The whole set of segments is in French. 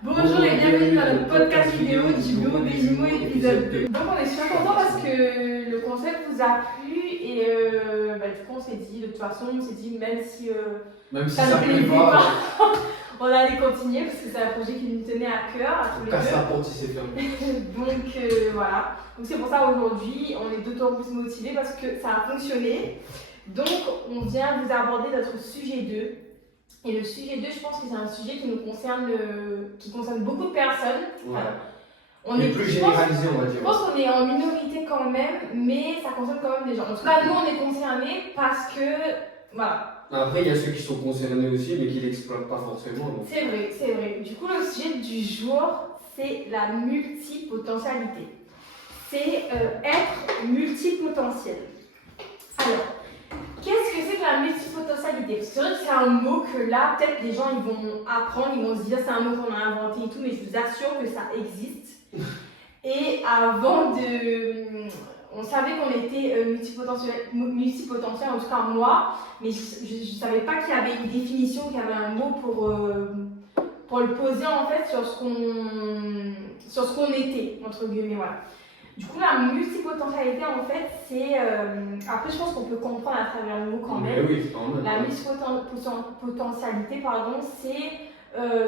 Bonjour et bienvenue dans notre podcast vidéo du Bureau des Jumeaux épisode 2. Donc on est super content parce que le concept vous a plu et du coup on s'est dit, de toute façon on s'est dit même si ça ne plaît pas, on allait continuer parce que c'est un projet qui nous tenait à cœur à tous les casse la deux. porte si c'est fermé. Donc voilà, donc c'est pour ça aujourd'hui on est d'autant plus motivés parce que ça a fonctionné. Donc on vient vous aborder notre sujet 2. Et le sujet 2, je pense que c'est un sujet qui nous concerne, qui concerne beaucoup de personnes. Ouais. On est plus généralisé, on va dire. Je pense qu'on est en minorité quand même, mais ça concerne quand même des gens. En tout cas, nous, on est concernés parce que, voilà. Après, il y a ceux qui sont concernés aussi, mais qui ne l'exploitent pas forcément. Donc. C'est vrai, c'est vrai. Du coup, le sujet du jour, c'est la multipotentialité. C'est être multipotentiel. Alors, qu'est-ce que c'est que la multipotentialité? Parce que c'est vrai que c'est un mot que là, peut-être les gens ils vont apprendre, ils vont se dire c'est un mot qu'on a inventé et tout, mais je vous assure que ça existe. Et avant de... On savait qu'on était multipotentiel, en tout cas moi, mais je ne savais pas qu'il y avait une définition, qu'il y avait un mot pour le poser en fait sur ce qu'on était, entre guillemets, voilà. Du coup, la multipotentialité, en fait, c'est... après, je pense qu'on peut comprendre à travers le mot quand même. Oui, quand même. La multipotentialité, pardon, c'est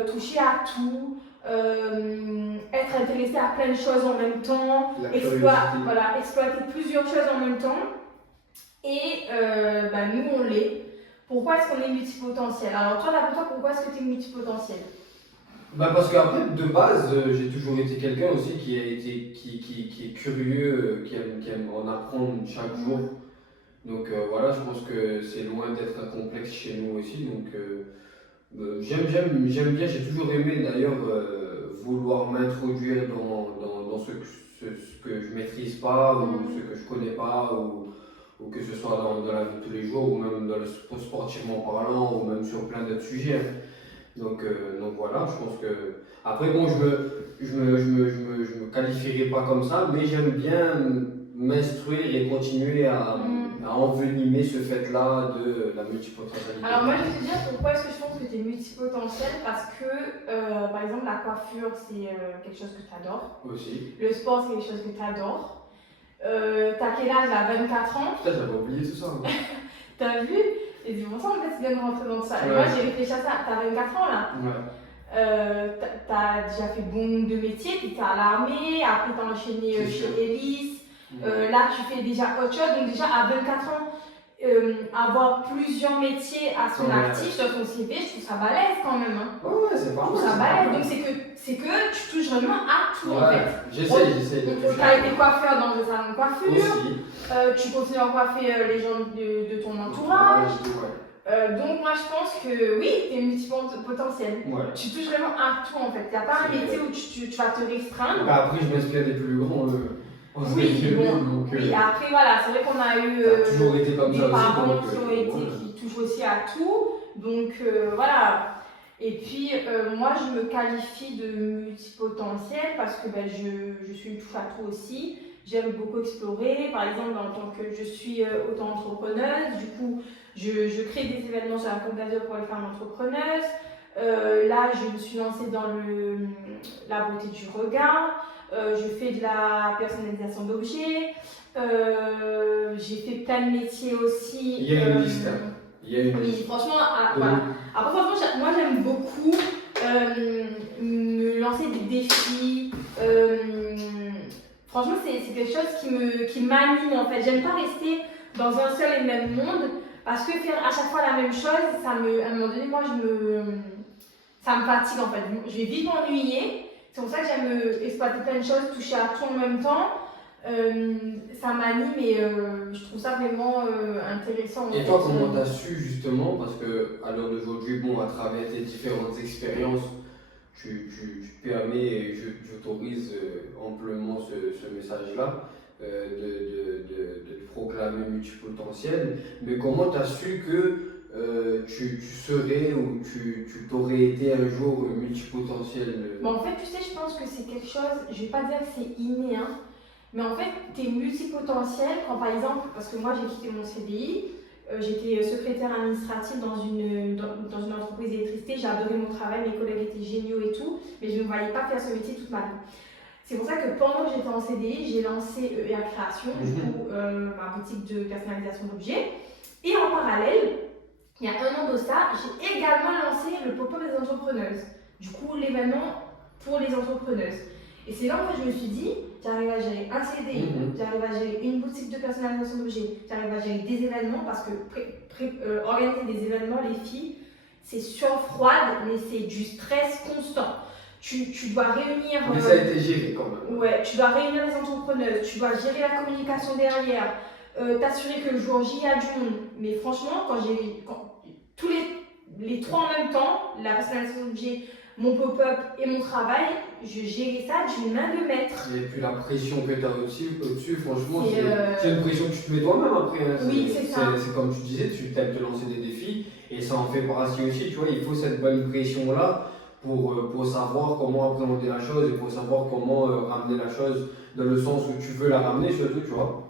toucher à tout, être intéressé à plein de choses en même temps, exploiter plusieurs choses en même temps. Et nous, on l'est. Pourquoi est-ce qu'on est multipotentiel? Alors, toi, d'après toi, pourquoi est-ce que tu es multipotentiel? Parce qu'après, de base, j'ai toujours été quelqu'un aussi qui est curieux, qui aime en apprendre chaque jour. Donc voilà, je pense que c'est loin d'être un complexe chez nous aussi. Donc j'aime bien, j'ai toujours aimé d'ailleurs vouloir m'introduire dans ce que je maîtrise pas ou ce que je connais pas ou que ce soit dans la vie de tous les jours ou même dans le sport sportivement parlant ou même sur plein d'autres sujets. Donc voilà, je pense que... Après bon, je me qualifierai pas comme ça, mais j'aime bien m'instruire et continuer à envenimer ce fait-là de la multipotentialité. Alors moi je vais te dire pourquoi est-ce que je pense que tu es multipotentiel, parce que par exemple la coiffure c'est quelque chose que tu adores. Aussi. Le sport c'est quelque chose que tu adores. T'as quel âge là? 24 ans? Putain, j'avais oublié tout ça. T'as vu? Et c'est pour ça en fait tu viens de rentrer dans ça. Ouais. Et moi j'ai réfléchi à ça, t'as 24 ans là. Ouais. T'as déjà fait bon nombre de métiers, tu étais à l'armée, après t'as enchaîné chez Elis. Là tu fais déjà autre chose, donc déjà à 24 ans, avoir plusieurs métiers à son actif sur son CV, je trouve ça balèze quand même. Hein. Ouais, c'est pas mal. Je trouve ça balèze, donc c'est que tu touches vraiment à tout en fait. J'essaie de toucher. Tu as été coiffeur dans le salon de coiffure, aussi. tu continues à coiffer les gens de ton entourage. Donc moi je pense que oui, tu es multipotentiel. Ouais. Tu touches vraiment à tout en fait. Il n'y a pas un métier où tu vas te restreindre. Après je m'inspire des plus grands. Oui, après voilà, c'est vrai qu'on a eu toujours été comme des ça parents aussi, qui touchent aussi à tout. Donc voilà. Et puis moi je me qualifie de multipotentiel parce que je suis une touche à tout aussi. J'aime beaucoup explorer, par exemple en tant que je suis auto-entrepreneuse, du coup je crée des événements sur la Côte d'Azur pour les femmes entrepreneuses. Là je me suis lancée dans la beauté du regard, je fais de la personnalisation d'objets, j'ai fait plein de métiers aussi. Il y a une liste. Oui, franchement, voilà. Après franchement moi j'aime beaucoup me lancer des défis. Franchement, c'est quelque chose qui m'anime en fait. J'aime pas rester dans un seul et même monde parce que faire à chaque fois la même chose, à un moment donné, moi, ça me fatigue en fait. Je vais vite m'ennuyer. C'est pour ça que j'aime exploiter plein de choses, toucher à tout en même temps. Ça m'anime et je trouve ça vraiment intéressant. Et toi, comment tu as su justement, parce qu'à l'heure d'aujourd'hui, à travers tes différentes expériences, tu permets et j'autorise amplement ce message-là de te proclamer multipotentiel, mais comment tu as su que tu serais ou tu t'aurais été un jour multipotentiel? En fait, tu sais, je pense que c'est quelque chose, je vais pas dire que c'est inné, hein, mais en fait, tu es multipotentiel quand par exemple, parce que moi j'ai quitté mon CDI, J'étais secrétaire administrative dans une entreprise d'électricité. J'ai adoré mon travail, mes collègues étaient géniaux et tout, mais je ne me voyais pas faire ce métier toute ma vie. C'est pour ça que pendant que j'étais en CDI, j'ai lancé EA Création, du coup, ma boutique de personnalisation d'objets. Et en parallèle, il y a 1 an de ça, j'ai également lancé le pop-up des entrepreneuses. Du coup, l'événement pour les entrepreneuses. Et c'est là en fait je me suis dit, j'arrive à gérer un CDI, j'arrive à gérer une boutique de personnalisation d'objets, j'arrive à gérer des événements parce que organiser des événements, les filles, c'est sur froide, mais c'est du stress constant. Tu dois réunir. Mais ça a été géré quand même. Ouais, tu dois réunir les entrepreneuses, tu dois gérer la communication derrière, t'assurer que le jour J, il y a du monde. Mais franchement, quand tous les 3 en même temps, la personnalisation d'objets, mon pop-up et mon travail, je gérais ça d'une main de maître. Et puis la pression que tu as au-dessus, franchement, c'est une pression que tu te mets toi-même après. Hein. Oui, c'est ça. C'est comme tu disais, tu aimes te lancer des défis et ça en fait partie aussi. Tu vois, il faut cette bonne pression-là pour savoir comment appréhender la chose et pour savoir comment ramener la chose dans le sens où tu veux la ramener, surtout, tu vois.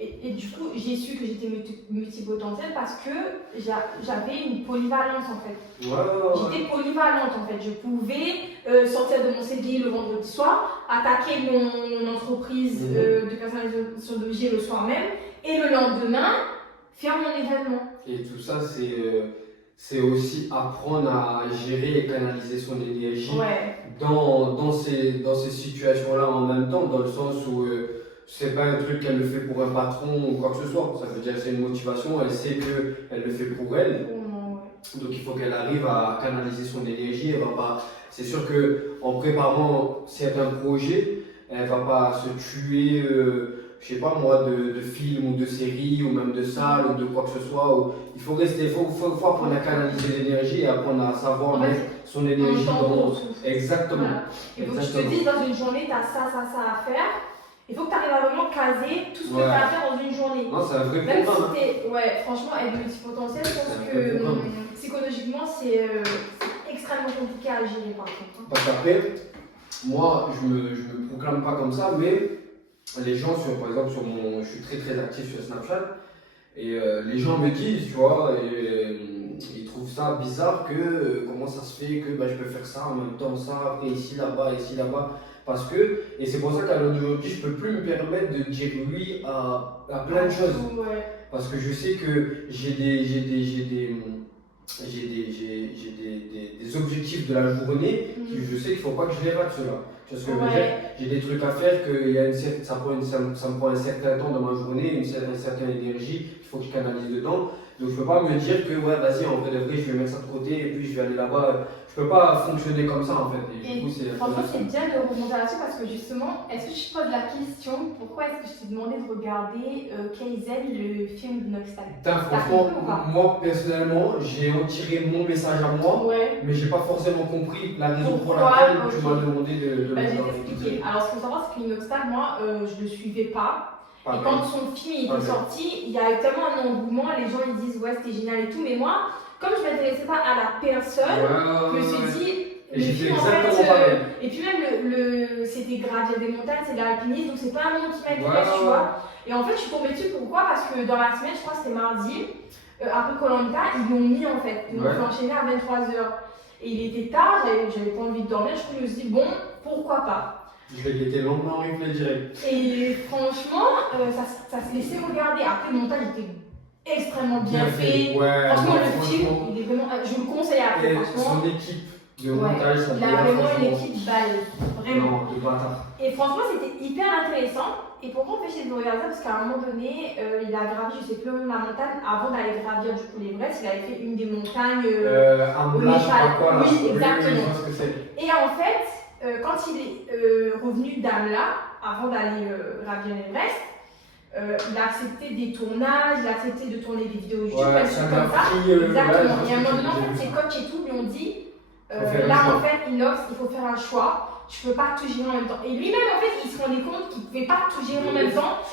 Et du coup, j'ai su que j'étais multipotentielle parce que j'avais une polyvalence en fait. J'étais polyvalente en fait. Je pouvais sortir de mon CDI le vendredi soir, attaquer mon entreprise de personnalisation d'objets le soir même et le lendemain faire mon événement. Et tout ça, c'est aussi apprendre à gérer et canaliser son énergie dans ces situations-là en même temps, dans le sens où c'est pas un truc qu'elle le fait pour un patron ou quoi que ce soit. Ça veut dire que c'est une motivation, elle sait qu'elle le fait pour elle. Donc il faut qu'elle arrive à canaliser son énergie. Elle va pas... C'est sûr qu'en préparant certains projets, elle va pas se tuer, je sais pas moi, de films ou de séries ou même de salles ou de quoi que ce soit. Il faut apprendre à canaliser l'énergie et apprendre à savoir mettre son énergie dans... Exactement. Voilà. Il faut que je te dise, dans une journée, tu as ça à faire. Il faut que tu arrives à vraiment caser tout ce que tu as à faire dans une journée. Non, c'est un vrai Même programme. si franchement, être multipotentiel, je pense que psychologiquement, c'est extrêmement compliqué à gérer par contre. Parce qu'après, moi, je me proclame pas comme ça, mais les gens, par exemple, je suis très très actif sur Snapchat, et les gens me disent, tu vois, ils trouvent ça bizarre que comment ça se fait que je peux faire ça en même temps, ça, après ici, là-bas. Parce que, et c'est pour ça qu'à l'heure d'aujourd'hui, je ne peux plus me permettre de dire oui à plein de choses. Parce que je sais que j'ai des objectifs de la journée qui je sais qu'il ne faut pas que je les rate ceux-là. Tu vois ce que je veux dire? J'ai des trucs à faire ça me prend un certain temps dans ma journée, une certaine énergie, il faut que je canalise dedans. Donc je ne peux pas me dire que vas-y, en vrai de vrai, je vais mettre ça de côté et puis je vais aller là-bas. Je ne peux pas fonctionner comme ça en fait. Et du coup, franchement, c'est bien de rebondir là-dessus parce que justement, est-ce que je pose la question, pourquoi est-ce que je t'ai demandé de regarder Kaizen, le film de Noxtal? Franchement, moi personnellement, j'ai en tiré mon message à moi, mais j'ai pas forcément compris la raison pour laquelle tu m'as demandé de je vais t'expliquer. Alors, ce qu'il faut savoir, c'est que Noxtal, moi, je le suivais pas. Et quand son film était sorti, il y a eu tellement un engouement, les gens ils disent ouais c'était génial et tout, mais moi, comme je ne m'intéressais pas à la personne, je me suis dit, et j'ai fait exactement pareil. Et puis même c'était gravir des montagnes, c'est de l'alpinisme, donc c'est pas un monde qui m'intéresse, tu vois. Et en fait je suis tombée dessus, pourquoi? Parce que dans la semaine, je crois que c'était mardi, après Koh-Lanta, ils l'ont mis en fait, ils l'ont enchaîné à 23h. Et il était tard, j'avais pas envie de dormir, je me suis dit bon, pourquoi pas. Je l'ai guetté longuement en replay direct. Et franchement, ça se laissait regarder. Après, le montage était extrêmement bien fait. Franchement, le film, il est vraiment. Je le conseille à faire. Son équipe de montage, ça il a vraiment une équipe balèze. Vraiment. De bâtard. Et franchement, c'était hyper intéressant. Et pourquoi on fait chez de regarder ça? Parce qu'à un moment donné, il a gravi, je sais plus, la montagne. Avant d'aller gravir du coup l'Everest, il avait fait une des montagnes au Népal. Oui, exactement. Et en fait, quand il est revenu d'Amla, avant d'aller gravir l'Everest, il a accepté des tournages, il a accepté de tourner des vidéos YouTube, des trucs comme ça. Exactement. Et à un moment donné, en fait, ses coachs et tout lui ont dit là, en fait, Inox, il faut faire un choix. Tu peux pas tout gérer en même temps. Et lui-même, en fait, il se rendait compte qu'il ne pouvait pas tout gérer en même temps.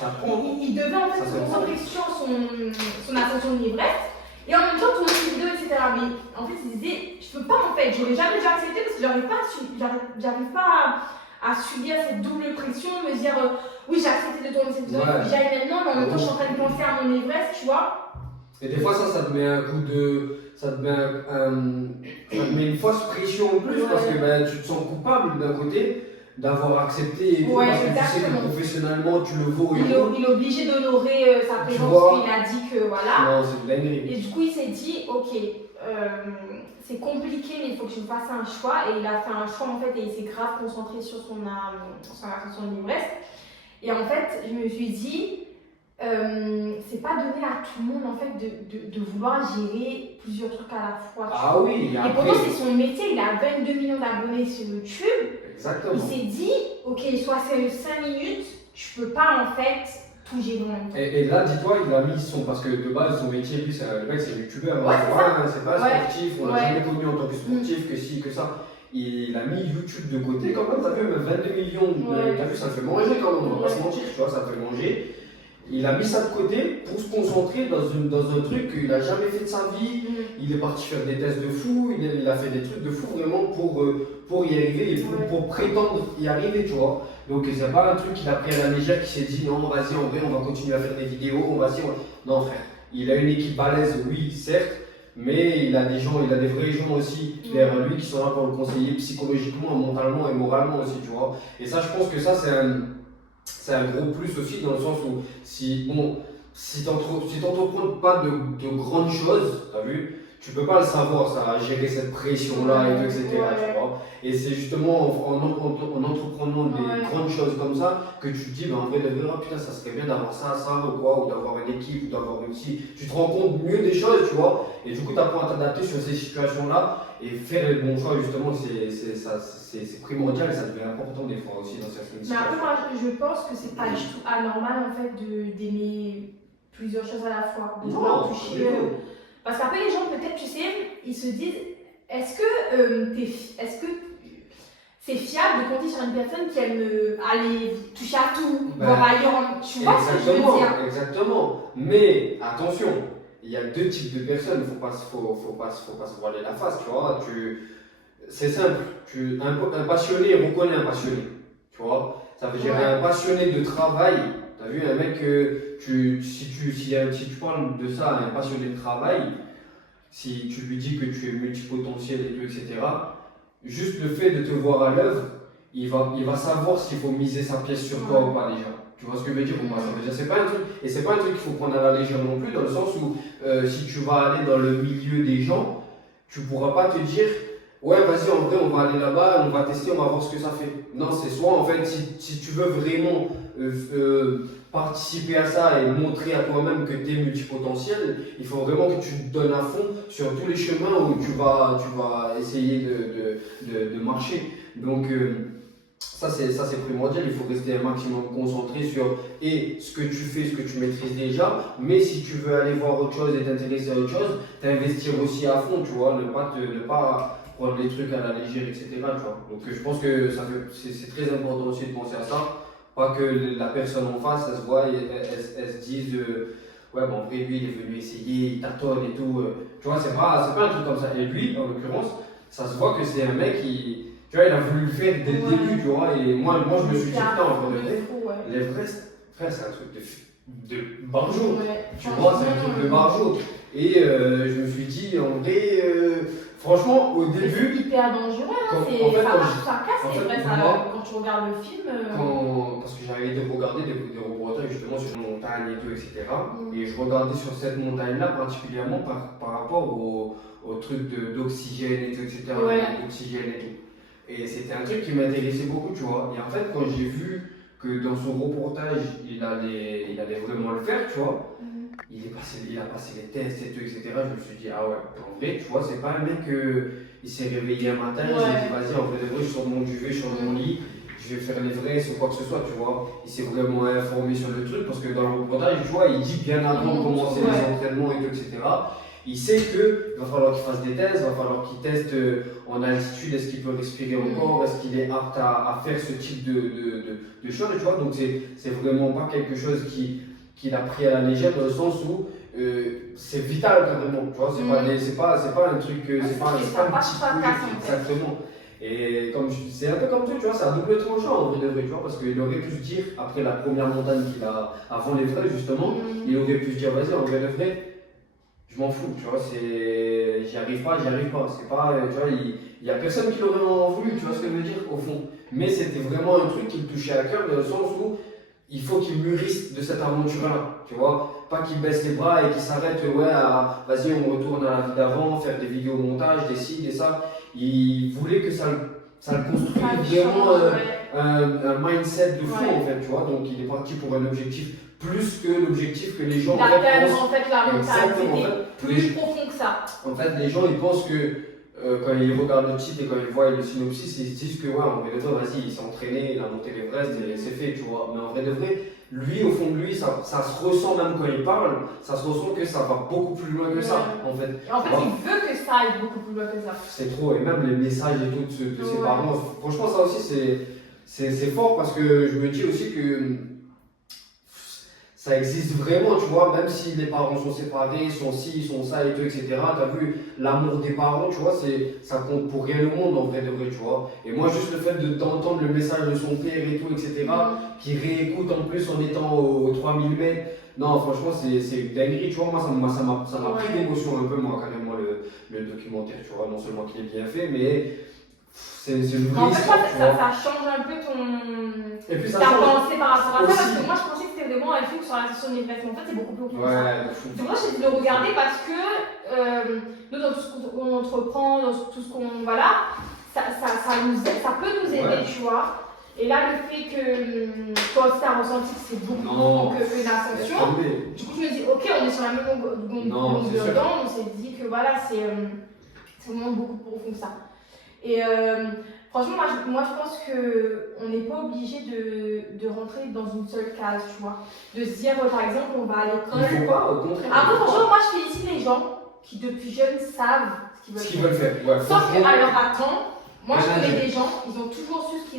Il devait en fait se concentrer sur son ascension de l'Everest. Et en même temps, tourner des vidéos, etc. Mais en fait, il disait, je peux pas en fait, j'aurais jamais dû accepter parce que j'arrive pas à subir cette double pression, me dire oui, j'ai accepté de tourner cette vidéo, j'aille maintenant, mais en même temps, je suis en train de penser à mon Everest, tu vois. Et des fois, ça te met un coup de. Ça te met, ça te met une fausse pression en plus parce que ben, tu te sens coupable d'un côté d'avoir accepté et tout, parce que tu sais que professionnellement tu le vaux et tout. Il est obligé d'honorer sa présence parce qu'il a dit que voilà. Non, c'est une dinguerie. Et du coup, il s'est dit, ok, c'est compliqué, mais il faut que je fasse un choix. Et il a fait un choix en fait, et il s'est grave concentré sur son ivresse. Et en fait, je me suis dit, c'est pas donné à tout le monde en fait de vouloir gérer plusieurs trucs à la fois. Ah oui, et pourtant c'est son métier, il a 22 millions d'abonnés sur YouTube. Exactement. Il s'est dit, ok, soit c'est 5 minutes, je peux pas en fait tout gérer en même temps. Et là, dis-toi, il a mis son. Parce que de base, son métier, lui, le mec, c'est youtubeur. Ouais, c'est pas sportif, on l'a jamais connu en tant que sportif, que si, que ça. Il a mis YouTube de côté quand même, t'as vu, même 22 millions, t'as vu, ça te fait manger quand même, on va pas se mentir, tu vois, ça te fait manger. Il a mis ça de côté pour se concentrer dans un truc qu'il n'a jamais fait de sa vie. Il est parti faire des tests de fou, il a fait des trucs de fou vraiment pour y arriver et pour prétendre y arriver, tu vois. Donc c'est pas un truc qu'il a pris à la légère, qui s'est dit non, vas-y, en vrai, on va continuer à faire des vidéos, Non, frère, il a une équipe balèze, oui, certes, mais il a des gens, il a des vrais gens aussi derrière lui qui sont là pour le conseiller psychologiquement, mentalement et moralement aussi, tu vois. Et ça, je pense que ça, c'est un gros plus aussi dans le sens où si t'entreprends pas de grandes choses, t'as vu, tu peux pas le savoir, ça, gérer cette pression-là et tout, etc. Tu vois. Et c'est justement en entreprenant des grandes choses comme ça que tu te dis, en vrai, putain, ça serait bien d'avoir ça ou quoi, ou d'avoir une équipe, ou d'avoir une si. Tu te rends compte mieux des choses, tu vois, et du coup, tu apprends à t'adapter sur ces situations-là et faire les bons choix, justement, c'est primordial et ça devient important des fois aussi dans certaines situations. Mais après, moi, je pense que c'est pas du tout anormal en fait d'aimer plusieurs choses à la fois, de vouloir toucher. Parce qu'après, les gens, peut-être, tu sais, ils se disent, est-ce que c'est fiable de compter sur une personne qui aime aller toucher à tout, voir ailleurs, tu vois ce que je veux dire? Exactement. Mais attention, il y a deux types de personnes, il faut pas se voiler la face, tu vois. C'est simple, un passionné reconnaît un passionné, tu vois. Ça veut dire un passionné de travail. T'as vu, un mec, si tu parles de ça à un passionné de travail, si tu lui dis que tu es multipotentiel et tout, etc., juste le fait de te voir à l'œuvre, il va savoir s'il faut miser sa pièce sur toi ou pas déjà. Tu vois ce que je veux dire ou pas? Ça veut dire, c'est pas un truc, et c'est pas un truc qu'il faut prendre à la légère non plus, dans le sens où si tu vas aller dans le milieu des gens, tu pourras pas te dire ouais, vas-y, en vrai, on va aller là-bas, on va tester, on va voir ce que ça fait. Non, c'est soit en fait, si tu veux vraiment participer à ça et montrer à toi-même que tu es multipotentiel, il faut vraiment que tu te donnes à fond sur tous les chemins où tu vas essayer de marcher. Donc, ça c'est primordial, il faut rester un maximum concentré sur ce que tu fais, ce que tu maîtrises déjà, mais si tu veux aller voir autre chose et t'intéresser à autre chose, t'investir aussi à fond, tu vois, ne pas prendre les trucs à la légère, etc. Tu vois. Donc je pense que c'est très important aussi de penser à ça. Pas que la personne en face, elle se voit et elle se dise ouais, bon, après lui il est venu essayer, il tâtonne et tout. Tu vois, c'est pas un truc comme ça. Et lui, en l'occurrence, ça se voit que c'est un mec qui, tu vois, il a voulu le faire dès le début, tu vois. Et moi je me suis dit, putain, en vrai, les vrais, frère, c'est un truc de barjot. Tu vois, c'est un truc de barjot. Et je me suis dit, en vrai, franchement, au début. C'est hyper dangereux, ça casse les vrais, quand tu regardes le film. Parce que j'avais été regarder des reportages justement sur une montagne et tout, etc. Et je regardais sur cette montagne-là particulièrement par rapport au truc d'oxygène et tout, etc. D'oxygène et tout. Et c'était un truc qui m'intéressait beaucoup, tu vois. Et en fait, quand j'ai vu que dans son reportage, il allait vraiment le faire, tu vois. Il a passé les tests et tout, etc. Je me suis dit, ah ouais, en vrai, tu vois, c'est pas un mec, il s'est réveillé un matin, il s'est dit, vas-y, en vrai de vrai, je sors de mon duvet, je sors de mon lit, je vais faire les vrais ou quoi que ce soit, tu vois. Il s'est vraiment informé sur le truc, parce que dans le reportage, tu vois, il dit bien avant de commencer les entraînements et tout, etc. Il sait qu'il va falloir qu'il fasse des tests, il va falloir qu'il teste en altitude, est-ce qu'il peut respirer encore, est-ce qu'il est apte à faire ce type de choses, tu vois. Donc c'est vraiment pas quelque chose qu'il a pris à la légère, dans le sens où c'est vital carrément, tu vois. C'est pas un truc, c'est pas un petit truc, exactement. Et c'est un peu comme ça, tu vois, c'est un double tranchant en vrai de vrai, tu vois, parce qu'il aurait pu se dire, après la première montagne qu'il a, avant les vrais justement, il aurait pu se dire, vas-y, en vrai de vrai, je m'en fous, tu vois, j'y arrive pas, c'est pas, tu vois, il y a personne qui l'aurait vraiment voulu, tu vois ce que je veux dire, au fond. Mais c'était vraiment un truc qui me touchait à cœur, dans le sens où il faut qu'il mûrisse de cette aventure-là, tu vois. Pas qu'il baisse les bras et qu'il s'arrête, ouais, vas-y, on retourne à la vie d'avant, faire des vidéos montages, des ci, des ça. Il voulait que ça le construise vraiment un mindset de fou, en fait, tu vois. Donc il est parti pour un objectif plus que l'objectif que les gens pensent. En fait, la mentalité plus profond que ça. En fait, les gens, ils pensent que quand ils regardent le titre et quand ils voient le synopsis, ils se disent que ouais, en vrai de vrai, vas-y, il s'est entraîné, il a monté l'Everest et c'est fait, tu vois. Mais en vrai de vrai, lui, au fond de lui, ça se ressent même quand il parle, ça se ressent que ça va beaucoup plus loin que ça, en fait. Et en fait, il veut que ça aille beaucoup plus loin que ça. C'est trop, et même les messages et tout de ses parents, franchement, ça aussi, c'est fort parce que je me dis aussi que ça existe vraiment, tu vois, même si les parents sont séparés, sont ci, sont ça et tout, etc. T'as vu, l'amour des parents, tu vois, ça compte pour rien au monde en vrai de vrai, tu vois. Et moi, juste le fait d'entendre le message de son père et tout, etc., qui réécoute en plus en étant aux 3000 mètres, non, franchement, c'est une dinguerie, tu vois. Moi, ça m'a pris d'émotion un peu, moi, carrément, le documentaire, tu vois. Non seulement qu'il est bien fait, mais c'est une vraie histoire, ça change un peu ta pensée par rapport à ça, parce que moi, je pensais que c'était vraiment un film sur la session d'Everest, mais en fait, c'est beaucoup plus profond. C'est pour ça que j'ai essayé de le regarder, parce que nous, dans tout ce qu'on entreprend, dans tout ce qu'on. Voilà, ça peut nous aider, tu vois. Et là, le fait que toi aussi, tu as ressenti que c'est beaucoup plus profond qu'une ascension, du coup, je me dis, ok, on est sur la même longueur d'onde, on s'est dit que voilà, c'est vraiment beaucoup plus profond que ça. Et franchement, moi je pense qu'on n'est pas obligé de rentrer dans une seule case, tu vois. De se dire, par exemple, on va à l'école. Il faut pas, au contraire. Après, franchement, moi je félicite les gens qui, depuis jeunes, savent ce qu'ils veulent faire. Ouais, sauf qu'à leur temps, moi je connais des gens, ils ont toujours su ce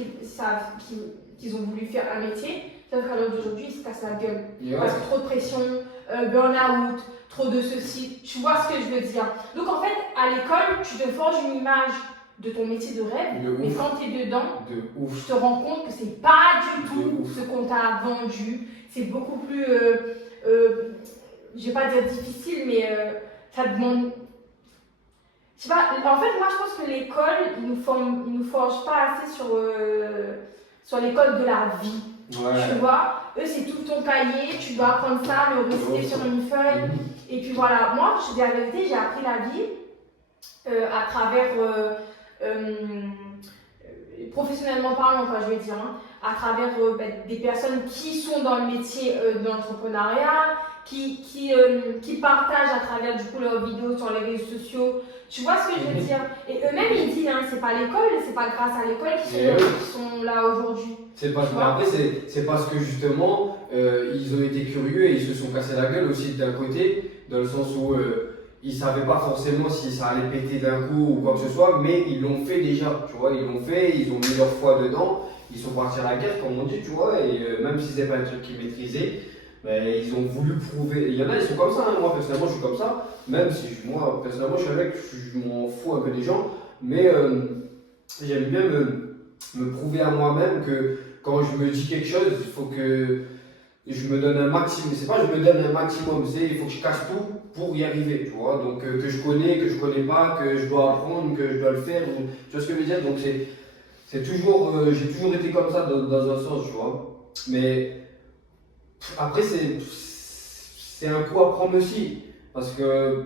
qu'ils ont voulu faire un métier, sauf qu'à l'heure d'aujourd'hui, ils se cassent la gueule. Parce que trop de pression, burn-out, trop de ceci, tu vois ce que je veux dire. Donc en fait, à l'école, tu te forges une image de ton métier de rêve, mais quand tu es dedans, tu te rends compte que c'est pas du tout ce qu'on t'a vendu. C'est beaucoup plus, je vais pas dire difficile, mais ça demande. Je sais pas, en fait, moi je pense que l'école, ils nous forgent pas assez sur l'école de la vie. Tu vois, eux c'est tout ton cahier, tu dois apprendre ça, le réciter sur une feuille. Et puis voilà, moi, je dis la vérité, j'ai appris la vie à travers. Professionnellement parlant, je vais dire, à travers des personnes qui sont dans le métier de l'entrepreneuriat, qui partagent à travers du coup leurs vidéos sur les réseaux sociaux. Tu vois ce que je veux dire? Et eux-mêmes ils disent, c'est pas l'école, c'est pas grâce à l'école qu'ils sont là aujourd'hui. Après, c'est parce que justement, ils ont été curieux et ils se sont cassés la gueule aussi d'un côté, dans le sens où ils ne savaient pas forcément si ça allait péter d'un coup ou quoi que ce soit, mais ils l'ont fait déjà, tu vois, ils l'ont fait, ils ont mis leur foi dedans, ils sont partis à la guerre, comme on dit, tu vois, et même si c'est pas un truc qu'ils maîtrisaient, ils ont voulu prouver. Il y en a, ils sont comme ça, moi personnellement je suis comme ça, même si moi personnellement je suis un mec, je m'en fous un peu des gens, mais j'aime bien me prouver à moi-même que quand je me dis quelque chose, il faut que je me donne un maximum. C'est pas je me donne un maximum, c'est il faut que je casse tout pour y arriver, tu vois. Donc que je connais, que je connais pas, que je dois apprendre, que je dois le faire. Tu vois ce que je veux dire? Donc c'est toujours, j'ai toujours été comme ça dans un sens, tu vois. Mais après c'est un coup à prendre aussi, parce que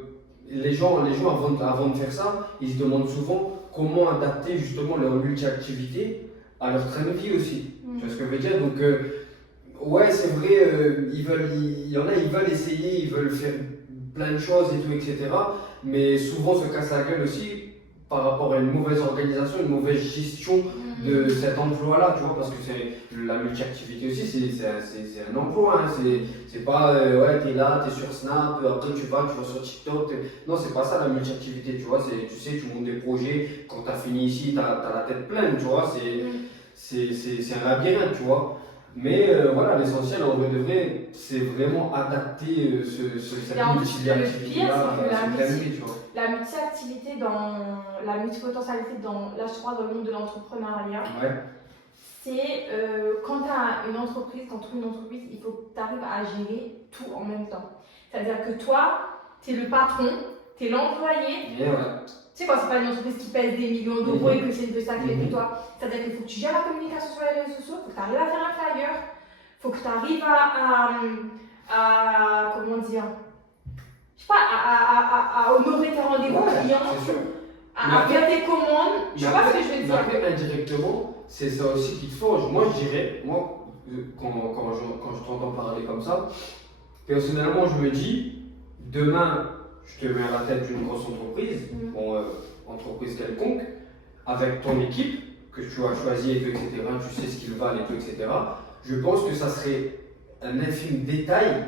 les gens avant de faire ça, ils se demandent souvent comment adapter justement leur multi-activité à leur train de vie aussi. Tu vois ce que je veux dire? Donc ouais, c'est vrai, il y en a, ils veulent essayer, ils veulent faire plein de choses et tout, etc. Mais souvent se cassent la gueule aussi par rapport à une mauvaise organisation, une mauvaise gestion de cet emploi-là, tu vois, parce que la multi-activité aussi, c'est un emploi, hein, c'est pas, ouais, t'es là, t'es sur Snap, après tu vas sur TikTok, non, c'est pas ça la multi-activité, tu vois, tu sais, tu montes des projets, quand t'as fini ici, t'as la tête pleine, tu vois, c'est un labyrinthe, tu vois. Mais voilà, l'essentiel en vrai de vrai, c'est vraiment adapter cette multi-activité-là à cette vie, tu vois. La multi-activité la multipotentialité dans le monde de l'entrepreneuriat, c'est quand tu as une entreprise, il faut que tu arrives à gérer tout en même temps. C'est-à-dire que toi, tu es le patron, tu es l'employé. Et ouais. Tu sais, quand c'est pas une entreprise qui pèse des millions d'euros et que c'est une peu sacrée pour toi, c'est-à-dire qu'il faut que tu gères la communication sur les réseaux sociaux, il faut que tu arrives à faire un flyer, il faut que tu arrives à comment dire, je sais pas, à honorer tes rendez-vous clients, C'est sûr. à faire tes commandes, tu vois ce que je veux Mais dire. après, indirectement, c'est ça aussi qui te forge. Moi, je dirais, quand je t'entends parler comme ça, personnellement, je me dis, demain, je te mets à la tête d'une grosse entreprise, entreprise quelconque, avec ton équipe que tu as choisie, etc., tu sais ce qu'ils valent, et tout, etc. Je pense que ça serait un infime détail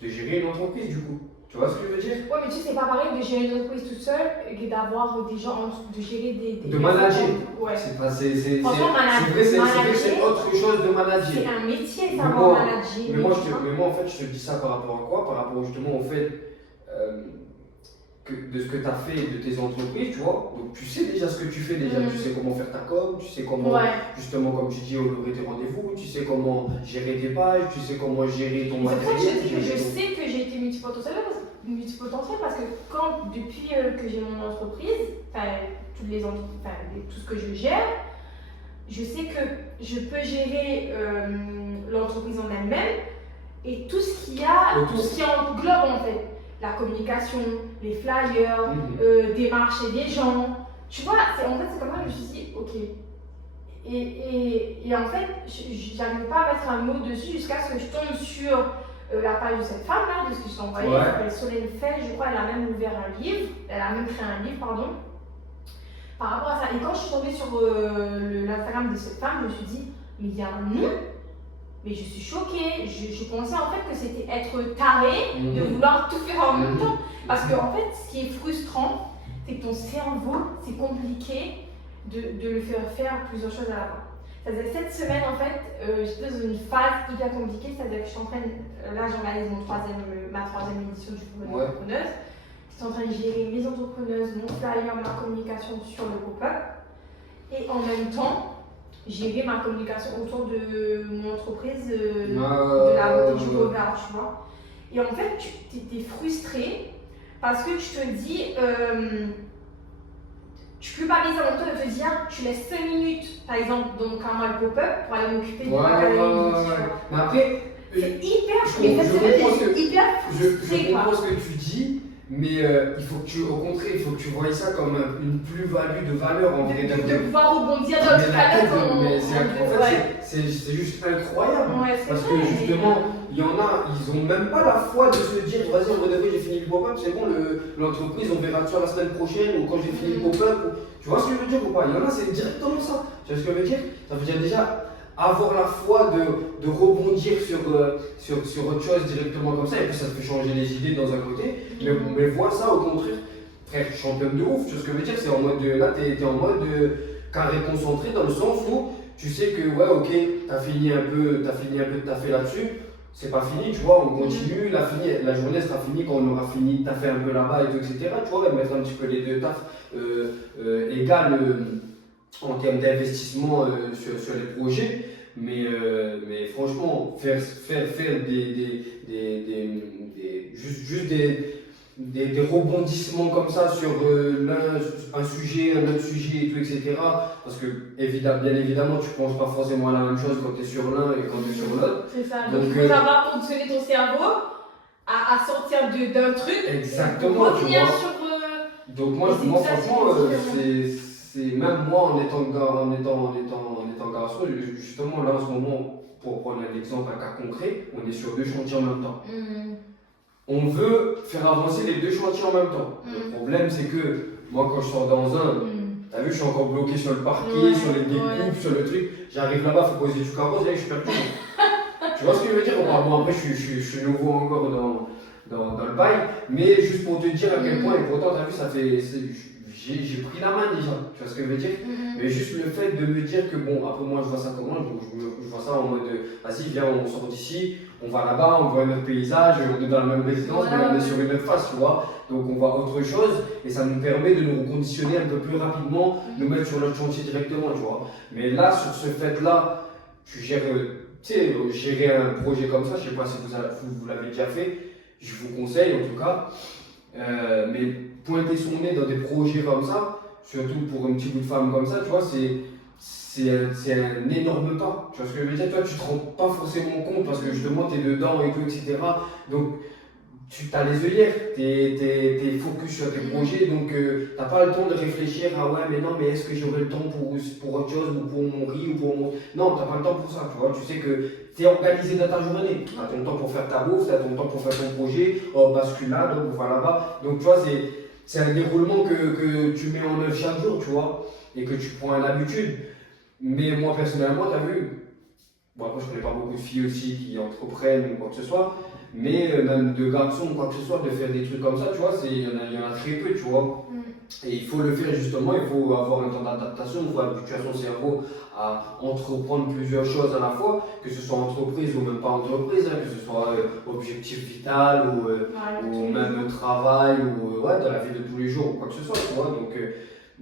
de gérer une entreprise, du coup. Tu vois ce que je veux dire? Ouais, mais tu sais, c'est pas pareil de gérer une entreprise toute seule que d'avoir des gens, de gérer des de manager. Ouais. Franchement, manager, c'est autre chose de manager. C'est un métier, savoir manager. Mais moi, en fait, je te dis ça par rapport à quoi? Par rapport justement au fait de ce que tu as fait de tes entreprises, tu vois. Donc, tu sais déjà ce que tu fais, déjà. Tu sais comment faire ta com, tu sais comment, justement, comme tu dis, honorer tes rendez-vous, tu sais comment gérer tes pages, tu sais comment gérer ton matériel. C'est pour ça que je dis que je sais que j'ai été multipotentielle parce que depuis que j'ai mon entreprise, tout ce que je gère, je sais que je peux gérer l'entreprise en elle-même et tout ce qui englobe en fait la communication, les flyers, démarcher des gens. Tu vois, c'est comme ça que je me suis dit, ok. Et en fait, j'arrive pas à mettre un mot dessus jusqu'à ce que je tombe sur la page de cette femme-là, de ce que je t'ai envoyé, elle s'appelle Solène Fell, je crois, elle a même ouvert un livre, elle a même créé un livre, pardon, par rapport à ça. Et quand je suis tombée sur l'Instagram de cette femme, je me suis dit, mais il y a un nom. Mais je suis choquée, je pensais en fait que c'était être taré de vouloir tout faire en même temps. Parce que en fait, ce qui est frustrant, c'est que ton cerveau, c'est compliqué de le faire plusieurs choses à la fois. C'est-à-dire cette semaine, en fait, j'étais dans une phase hyper compliquée, c'est-à-dire que je suis en train, là j'organise ma troisième édition du Forum d'entrepreneuse. Je suis en train de gérer mes entrepreneuses, mon flyer, ma communication sur le pop-up. Et en même temps, gérer ma communication autour de mon entreprise, de la beauté du regard, tu vois. Et en fait, tu es frustré parce que tu te dis, tu culpabilises à toi de te dire, tu laisses 5 minutes, par exemple, dans mon canal pop-up pour aller m'occuper de ma académie. Mais après, c'est hyper frustré. Je comprends ce que tu dis. Mais il faut que il faut que tu vois ça comme une plus-value de valeur en vrai. De pouvoir rebondir dans le cadre. C'est juste incroyable. Parce que justement, il y en a, ils n'ont même pas la foi de se dire, vas-y, en vrai, j'ai fini le pop-up, c'est bon, l'entreprise, on verra ça la semaine prochaine ou quand j'ai fini le pop-up. Tu vois ce que je veux dire ou pas? Il y en a, c'est directement ça. Tu vois ce que je veux dire? Ça veut dire déjà avoir la foi de rebondir sur autre chose directement comme ça, et puis ça te fait changer les idées dans un côté, mais vois ça au contraire, frère, championne de ouf, tu vois ce que je veux dire, c'est en mode, là t'es en mode carré concentré dans le sens où tu sais que ouais ok, t'as fini un peu de taffer là-dessus, c'est pas fini, tu vois, on continue, la journée sera finie quand on aura fini de taffer un peu là-bas et tout, etc. Tu vois, mettre un petit peu les deux tafs égales en termes d'investissement sur les projets, mais franchement, faire juste des rebondissements comme ça sur un sujet, un autre sujet et tout, etc. Parce que bien évidemment, tu ne penses pas forcément à la même chose quand tu es sur l'un et quand tu es sur l'autre. C'est ça, donc il faut savoir conditionner ton cerveau à sortir d'un truc. Exactement, pour revenir sur. Donc moi franchement, c'est même moi en étant garçon, justement là en ce moment, pour prendre un exemple, un cas concret, on est sur 2 chantiers en même temps. On veut faire avancer les 2 chantiers en même temps. Le problème c'est que moi quand je sors dans un, t'as vu, je suis encore bloqué sur le parquet, sur les découpes, sur le truc, j'arrive là-bas, faut poser du carreau, et je suis perdu. Tu vois ce que je veux dire? Bon, après je suis nouveau encore dans le bail, mais juste pour te dire à quel point, et pourtant t'as vu, ça fait. J'ai pris la main déjà, tu vois ce que je veux dire? Mais juste le fait de me dire que bon, après moi je vois ça comment, je vois ça en mode vas-y, viens, on sort d'ici, on va là-bas, on voit un autre paysage, on est dans la même résidence, mais on est sur une autre face, tu vois. Donc on voit autre chose et ça nous permet de nous reconditionner un peu plus rapidement, nous mettre sur notre chantier directement, tu vois. Mais là, sur ce fait-là, tu gères, tu sais, gérer un projet comme ça, je sais pas si vous l'avez déjà fait, je vous conseille en tout cas. Mais pointer son nez dans des projets comme ça, surtout pour un petit bout de femme comme ça, tu vois, c'est un énorme pas. Tu vois ce que je veux dire? Toi, tu te rends pas forcément compte parce que justement, tu es dedans et tout, etc. Donc, tu as les œillères, tu es focus sur tes projets, donc tu n'as pas le temps de réfléchir à ouais, mais non, mais est-ce que j'aurai le temps pour autre chose ou pour mon riz ou pour mon. Non, tu n'as pas le temps pour ça, tu vois. Tu sais que tu es organisé dans ta journée. Tu as ton temps pour faire ta bouffe, tu as ton temps pour faire ton projet, oh, bascule là, donc va là-bas. Donc, tu vois, c'est un déroulement que tu mets en œuvre chaque jour, tu vois, et que tu prends à l'habitude. Mais moi, personnellement, tu as vu, bon, après, je connais pas beaucoup de filles aussi qui entreprennent ou quoi que ce soit, mais même de garçons ou quoi que ce soit, de faire des trucs comme ça, tu vois, il y en a très peu, tu vois. Et il faut le faire justement, il faut avoir un temps d'adaptation, il faut habituer son cerveau à entreprendre plusieurs choses à la fois, que ce soit entreprise ou même pas entreprise, hein, que ce soit objectif vital ou même travail ou ouais, dans la vie de tous les jours ou quoi que ce soit, tu vois. Donc,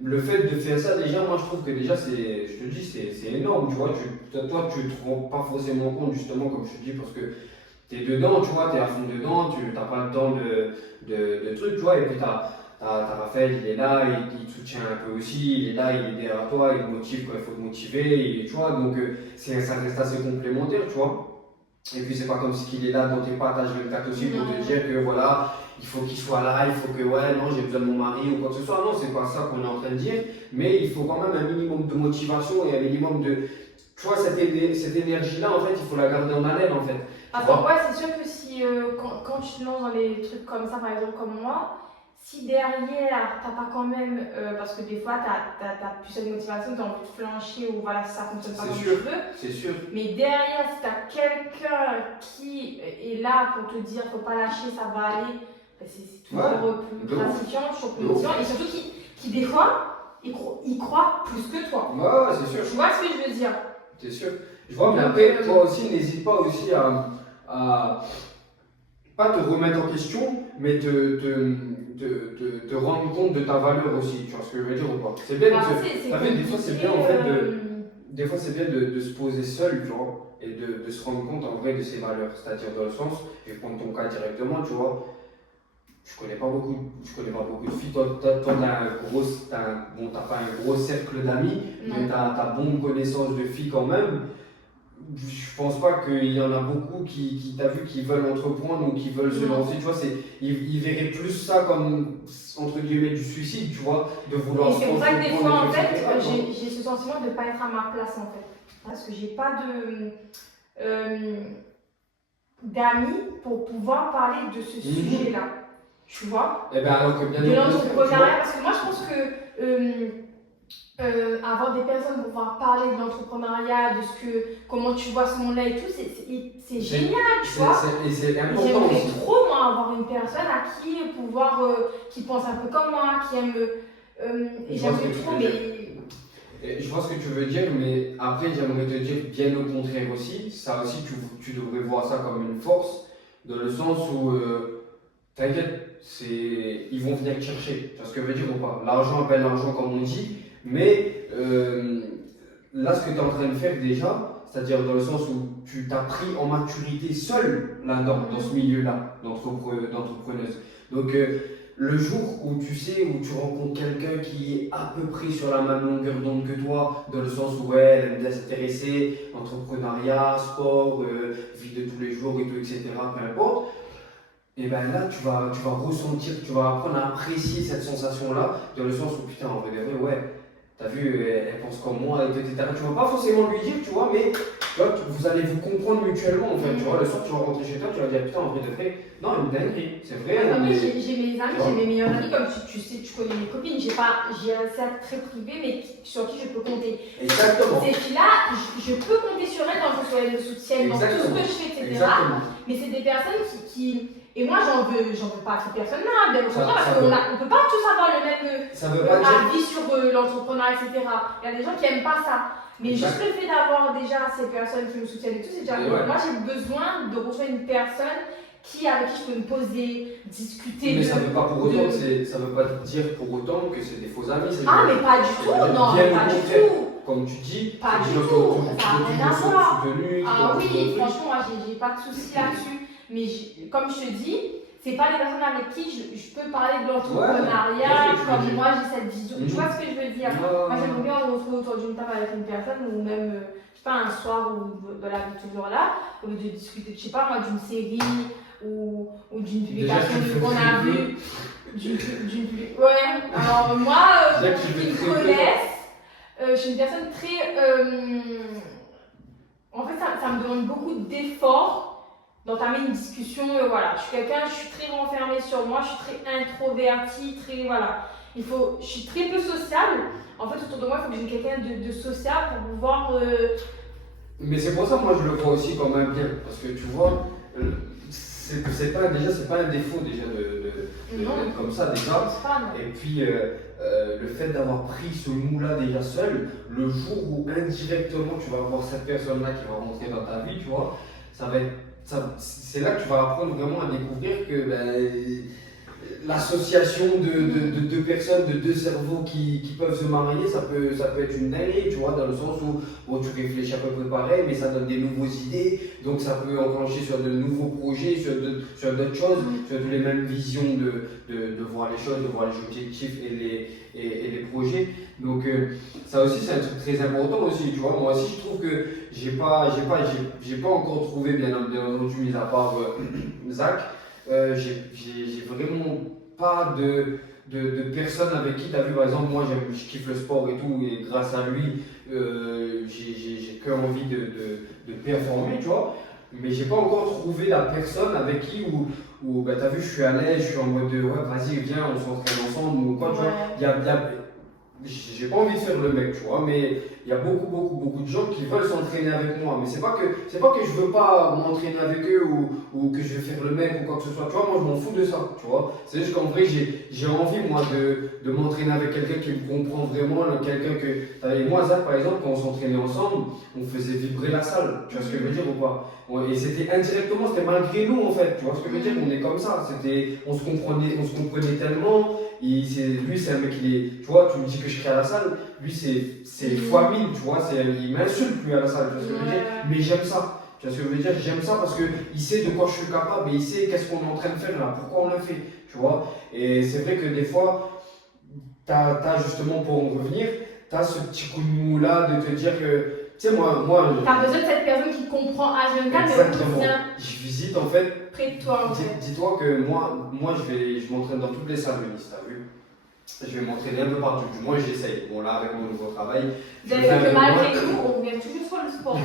le fait de faire ça, déjà, moi je trouve que déjà, je te dis, c'est énorme, tu vois. Toi, tu te rends pas forcément compte, justement, comme je te dis, parce que tu es dedans, tu vois, tu es à fond dedans, tu n'as pas le temps de trucs, tu vois. Et puis, t'as Raphaël, il est là, il te soutient un peu aussi, il est là, il est derrière toi, il te motive quand il faut te motiver, et, tu vois. Donc, ça reste assez complémentaire, tu vois. Et puis c'est pas comme si qu'il est là dans tes pattes H24 aussi pour te dire que voilà, il faut qu'il soit là, il faut que ouais, non, j'ai besoin de mon mari ou quoi que ce soit. Non, c'est pas ça qu'on est en train de dire, mais il faut quand même un minimum de motivation et un minimum de. Tu vois, cette énergie-là, en fait, il faut la garder en haleine, en fait. Attends, ouais, c'est sûr que si quand tu te lances dans des trucs comme ça, par exemple, comme moi, si derrière, t'as pas quand même, parce que des fois, t'as plus cette motivation, t'as envie de flancher ou voilà, ça fonctionne pas comme tu veux. C'est sûr. Mais derrière, si t'as quelqu'un qui est là pour te dire, faut pas lâcher, ça va aller, ben c'est toujours plus gratifiant, toujours plus motivant. Et surtout qui des fois, il croit plus que toi. Ouais, c'est sûr. Tu vois ce que je veux dire? C'est sûr. Je vois, mais après, toi aussi, n'hésite pas aussi à pas te remettre en question, mais te rendre compte de ta valeur aussi, tu vois ce que je veux dire ou pas? C'est bien des fois c'est bien en fait des fois c'est bien de se poser seul, tu vois, et de se rendre compte en vrai de ses valeurs, c'est-à-dire dans le sens, je vais prendre ton cas directement, tu vois, je connais pas beaucoup de filles, toi t'as pas un gros cercle d'amis, mais t'as bonne connaissance de filles quand même. Je pense pas qu'il y en a beaucoup qui t'as vu, qui veulent entreprendre ou qui veulent se lancer, tu vois, ils verraient plus ça comme, entre guillemets, du suicide, tu vois, de vouloir se. Et c'est pour ça que des fois, en fait, etc. j'ai ce sentiment de ne pas être à ma place, en fait. Parce que j'ai pas d'amis pour pouvoir parler de ce sujet-là, tu vois. Et ben alors que bien de l'entrepreneuriat, parce que moi, je pense que avoir des personnes pour pouvoir parler de l'entrepreneuriat, comment tu vois ce monde-là et tout, c'est génial, tu vois. Et c'est important. J'aimerais trop, moi, avoir une personne à qui pouvoir, qui pense un peu comme moi, qui aime. Et j'aimerais trop, mais. Je vois ce que tu veux dire, mais après, j'aimerais te dire bien au contraire aussi. Ça aussi, tu devrais voir ça comme une force, dans le sens où, t'inquiète, ils vont venir te chercher. Tu vois ce que je veux dire ou pas? L'argent appelle l'argent, comme on dit. Mais là, ce que tu es en train de faire déjà, c'est-à-dire dans le sens où tu t'as pris en maturité seul là-dedans, dans ce milieu-là, d'entrepreneuse. Donc, le jour où tu sais, où tu rencontres quelqu'un qui est à peu près sur la même longueur d'onde que toi, dans le sens où ouais, elle aime bien s'intéresser, entrepreneuriat, sport, vie de tous les jours et tout, etc., peu importe. Et ben là, tu vas ressentir, tu vas apprendre à apprécier cette sensation-là, dans le sens où putain, en vrai, ouais. T'as vu, elle pense comme moi, etc. Tu vas pas forcément lui dire, tu vois, mais tu vois, vous allez vous comprendre mutuellement en fait. Tu vois, le soir, tu vas rentrer chez toi, tu vas dire, putain, en vrai de vrai, non, une dinguerie, c'est vrai. Non, mais j'ai mes amis, j'ai mes meilleurs amis, comme tu sais, tu connais mes copines, j'ai un cercle très privé, mais sur qui je peux compter. Exactement. Ces filles-là, je peux compter sur elles dans le sens où elles me soutiennent, dans tout ce que je fais, etc. Exactement. Mais c'est des personnes qui. Et moi, j'en veux pas à ces personnes-là, bien au contraire, parce qu'on ne peut pas tous avoir le même avis sur l'entrepreneuriat, etc. Il y a des gens qui n'aiment pas ça. Mais juste le fait d'avoir déjà ces personnes qui me soutiennent et tout, c'est déjà cool. Moi, j'ai besoin de retrouver une personne avec qui je peux me poser, discuter. Mais ça ne veut pas pour autant ça veut pas dire pour autant que c'est des faux amis. Ah, mais pas du tout, non, pas du tout. Comme tu dis, pas du tout, ça n'a rien à voir. Soutenu, ah oui, franchement, moi, j'ai pas de soucis là-dessus. Mais comme je te dis, c'est pas les personnes avec qui je peux parler de l'entrepreneuriat, Ouais, comme moi j'ai cette vision. Tu vois ce que je veux dire? Ouais. Moi j'aimerais bien me retrouver autour d'une table avec une personne ou même, je sais pas, un soir ou de la vie toujours là, au lieu de discuter, je sais pas moi, d'une série ou d'une publication qu'on a vue. Ouais, alors moi, pour ceux qui me connaissent, je suis une personne très. En fait, ça me demande beaucoup d'efforts d'entamer une discussion. Voilà, je suis très renfermée sur moi, je suis très introvertie, très. Voilà. Je suis très peu sociable. En fait, autour de moi, il faut que j'ai quelqu'un de sociable pour pouvoir. Mais c'est pour ça moi je le vois aussi comme un bien. Parce que tu vois, c'est pas un défaut déjà d'être comme ça déjà. Et puis le fait d'avoir pris ce mou-là déjà seul, le jour où indirectement tu vas voir cette personne-là qui va rentrer dans ta vie, tu vois, c'est là que tu vas apprendre vraiment à découvrir que l'association de deux personnes, de deux cerveaux qui peuvent se marier, ça peut être une dinguerie, tu vois, dans le sens où bon, tu réfléchis à peu près pareil, mais ça donne des nouvelles idées, donc ça peut enclencher sur de nouveaux projets, sur d'autres choses, sur les mêmes visions de voir les choses, de voir les objectifs et les projets. Donc ça aussi c'est un truc très important aussi, tu vois. Moi aussi je trouve que j'ai pas encore trouvé, bien entendu, mis à part Zach, j'ai vraiment pas de personnes avec qui, t'as vu, par exemple, moi je kiffe le sport et tout, et grâce à lui, j'ai que envie de performer, tu vois. Mais j'ai pas encore trouvé la personne avec qui, où t'as vu, je suis à l'aise, je suis en mode de ouais, vas-y, viens, on s'entraîne ensemble, ou quoi, tu vois. J'ai pas envie de faire le mec, tu vois, mais il y a beaucoup de gens qui veulent s'entraîner avec moi. Mais c'est pas que je veux pas m'entraîner avec eux ou que je veux faire le mec ou quoi que ce soit. Tu vois, moi je m'en fous de ça, tu vois. C'est juste qu'en vrai, j'ai envie, moi, de m'entraîner avec quelqu'un qui me comprend vraiment, quelqu'un que. Et moi, Zach, par exemple, quand on s'entraînait ensemble, on faisait vibrer la salle. Tu vois ce que je veux dire ou pas? Et c'était indirectement, c'était malgré nous en fait. Tu vois ce que je veux dire? On est comme ça. On se comprenait tellement. Lui, c'est un mec, tu vois, tu me dis que je crie à la salle, lui, c'est fois 1000, tu vois, il m'insulte lui à la salle, tu vois ce que je veux dire, mais j'aime ça, tu vois ce que je veux dire, j'aime ça parce qu'il sait de quoi je suis capable et il sait qu'est-ce qu'on est en train de faire là, pourquoi on le fait, tu vois, et c'est vrai que des fois, t'as justement, pour en revenir, t'as ce petit coup de mou là de te dire que, tu sais, moi t'as besoin de cette personne qui comprend H24, exactement, mais je visite en fait. Près de toi en fait. Dis-toi que moi je m'entraîne dans toutes les salles de Nice, t'as vu? Je vais m'entraîner un peu partout, du moins j'essaye. Bon là avec mon nouveau travail. Vous avez vu que malgré nous, on revient toujours sur le sport.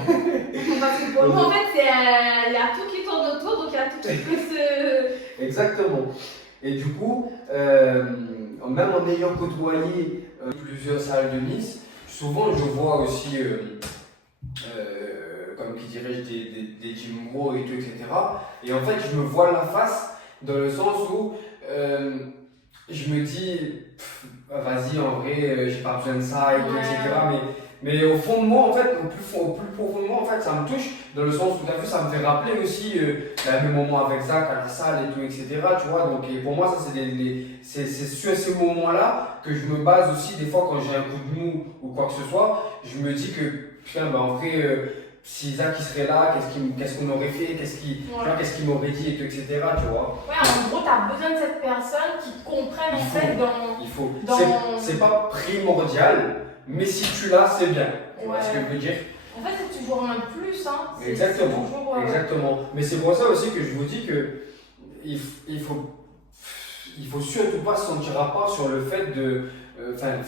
Parce que pour nous en fait, il y a tout qui tourne autour, donc il y a tout qui peut se... Exactement. Et du coup, même en ayant côtoyé plusieurs salles de Nice, souvent je vois aussi... comme qui dirais-je, des gyms gros et tout, etc. Et en fait, je me vois la face dans le sens où je me dis, vas-y, en vrai, j'ai pas besoin de ça et tout, etc. Mais au fond de moi, en fait, au plus profond de moi, en fait, ça me touche dans le sens où, t'as vu, ça me fait rappeler aussi mes moments avec Zach à la salle et tout, etc. Tu vois, donc et pour moi, ça, c'est sur ces moments-là que je me base aussi, des fois, quand j'ai un coup de mou ou quoi que ce soit, je me dis que, putain, en vrai, si Zach il serait là, qu'est-ce qu'on aurait fait, qu'est-ce qu'il m'aurait dit, et tout, etc. Tu vois. Ouais, en gros, tu as besoin de cette personne qui comprenne en fait dans. Il faut. C'est pas primordial, mais si tu l'as, c'est bien. Tu vois ce que je veux dire? En fait, c'est toujours un plus. Hein. Exactement. Toujours, exactement. Mais c'est pour ça aussi que je vous dis que il faut surtout pas se sentir à part sur le fait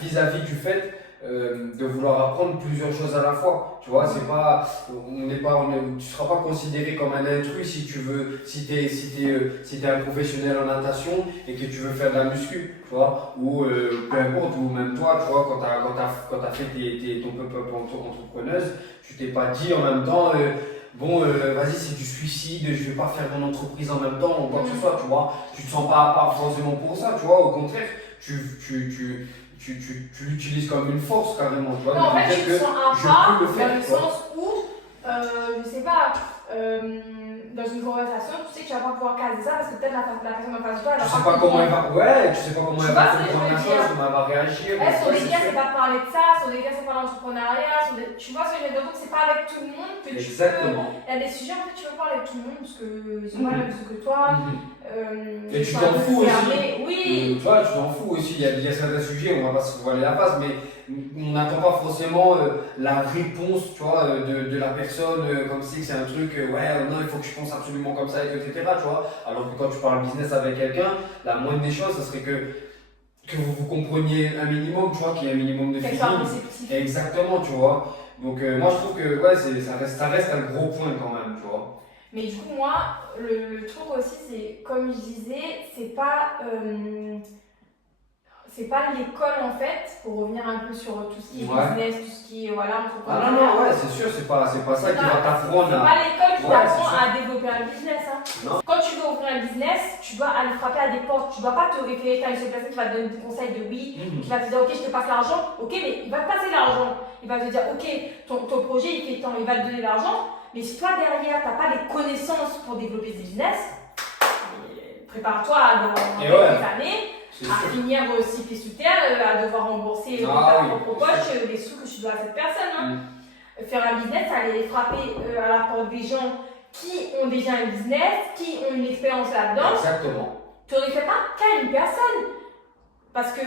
vis-à-vis du fait de vouloir apprendre plusieurs choses à la fois. Tu vois, c'est pas, tu seras pas considéré comme un intrus si t'es un professionnel en natation et que tu veux faire de la muscu, tu vois, ou peu importe, ou même toi, tu vois, quand t'as fait ton pop-up entrepreneuse, tu t'es pas dit en même temps, vas-y, c'est du suicide, je vais pas faire mon entreprise en même temps, ou quoi que ce soit, tu vois, tu te sens pas forcément pour ça, tu vois, au contraire, tu l'utilises comme une force carrément. Tu vois, non, en fait, tu te sens à part dans le sens où, je sais pas, dans une conversation, tu sais que tu vas pas pouvoir caser ça parce que peut-être la personne en face de toi, elle Tu va sais pas comment elle va. Ouais, tu sais pas comment Tu elle vois va ce que je comprendre veux la dire? chose, comment elle va réagir. Son Ouais, délire, sûr. c'est pas de parler de ça, son délire, c'est pas l'entrepreneuriat, tu vois ce que je veux dire? Donc, c'est pas avec tout le monde que tu peux. Exactement. Il y a des sujets en fait, tu peux parler avec tout le monde parce qu'ils ont pas le même vision que toi. Et tu sont t'en un peu fous aussi. fermés. Oui. Tu vois, tu t'en fous aussi. Il y a certains sujets, on va pas se voiler la face, mais on n'attend pas forcément la réponse, tu vois, de la personne, comme si c'est un truc, non, il faut que je pense absolument comme ça, etc. Tu vois. Alors que quand tu parles business avec quelqu'un, la moindre des choses, ça serait que vous vous compreniez un minimum, tu vois, qu'il y ait un minimum de feeling. Exactement, tu vois. Donc moi je trouve que ouais, ça reste un gros point quand même, tu vois. Mais du coup, moi, le truc aussi, c'est, comme je disais, c'est pas l'école en fait, pour revenir un peu sur tout ce qui est business, tout ce qui est entrepreneuriat. Non, ouais, c'est sûr, c'est pas ça qui va t'apprendre. C'est pas l'école qui t'apprend à développer un business. Hein. Quand tu veux ouvrir un business, tu dois aller frapper à des portes. Tu dois pas te référer à une seule personne qui va te donner des conseils de oui, qui va te dire ok, je te passe l'argent. Ok, mais il va te passer l'argent. Il va te dire ok, ton projet il fait tant, il va te donner l'argent. Mais si toi derrière, tu n'as pas les connaissances pour développer ce business, prépare-toi dans quelques années à finir six pieds sous terre, à devoir rembourser de ta propre poche les sous que tu dois à cette personne. Hein. Faire un business, aller frapper à la porte des gens qui ont déjà un business, qui ont une expérience là-dedans. Exactement. Tu n'aurais fait pas qu'à une personne. Parce que,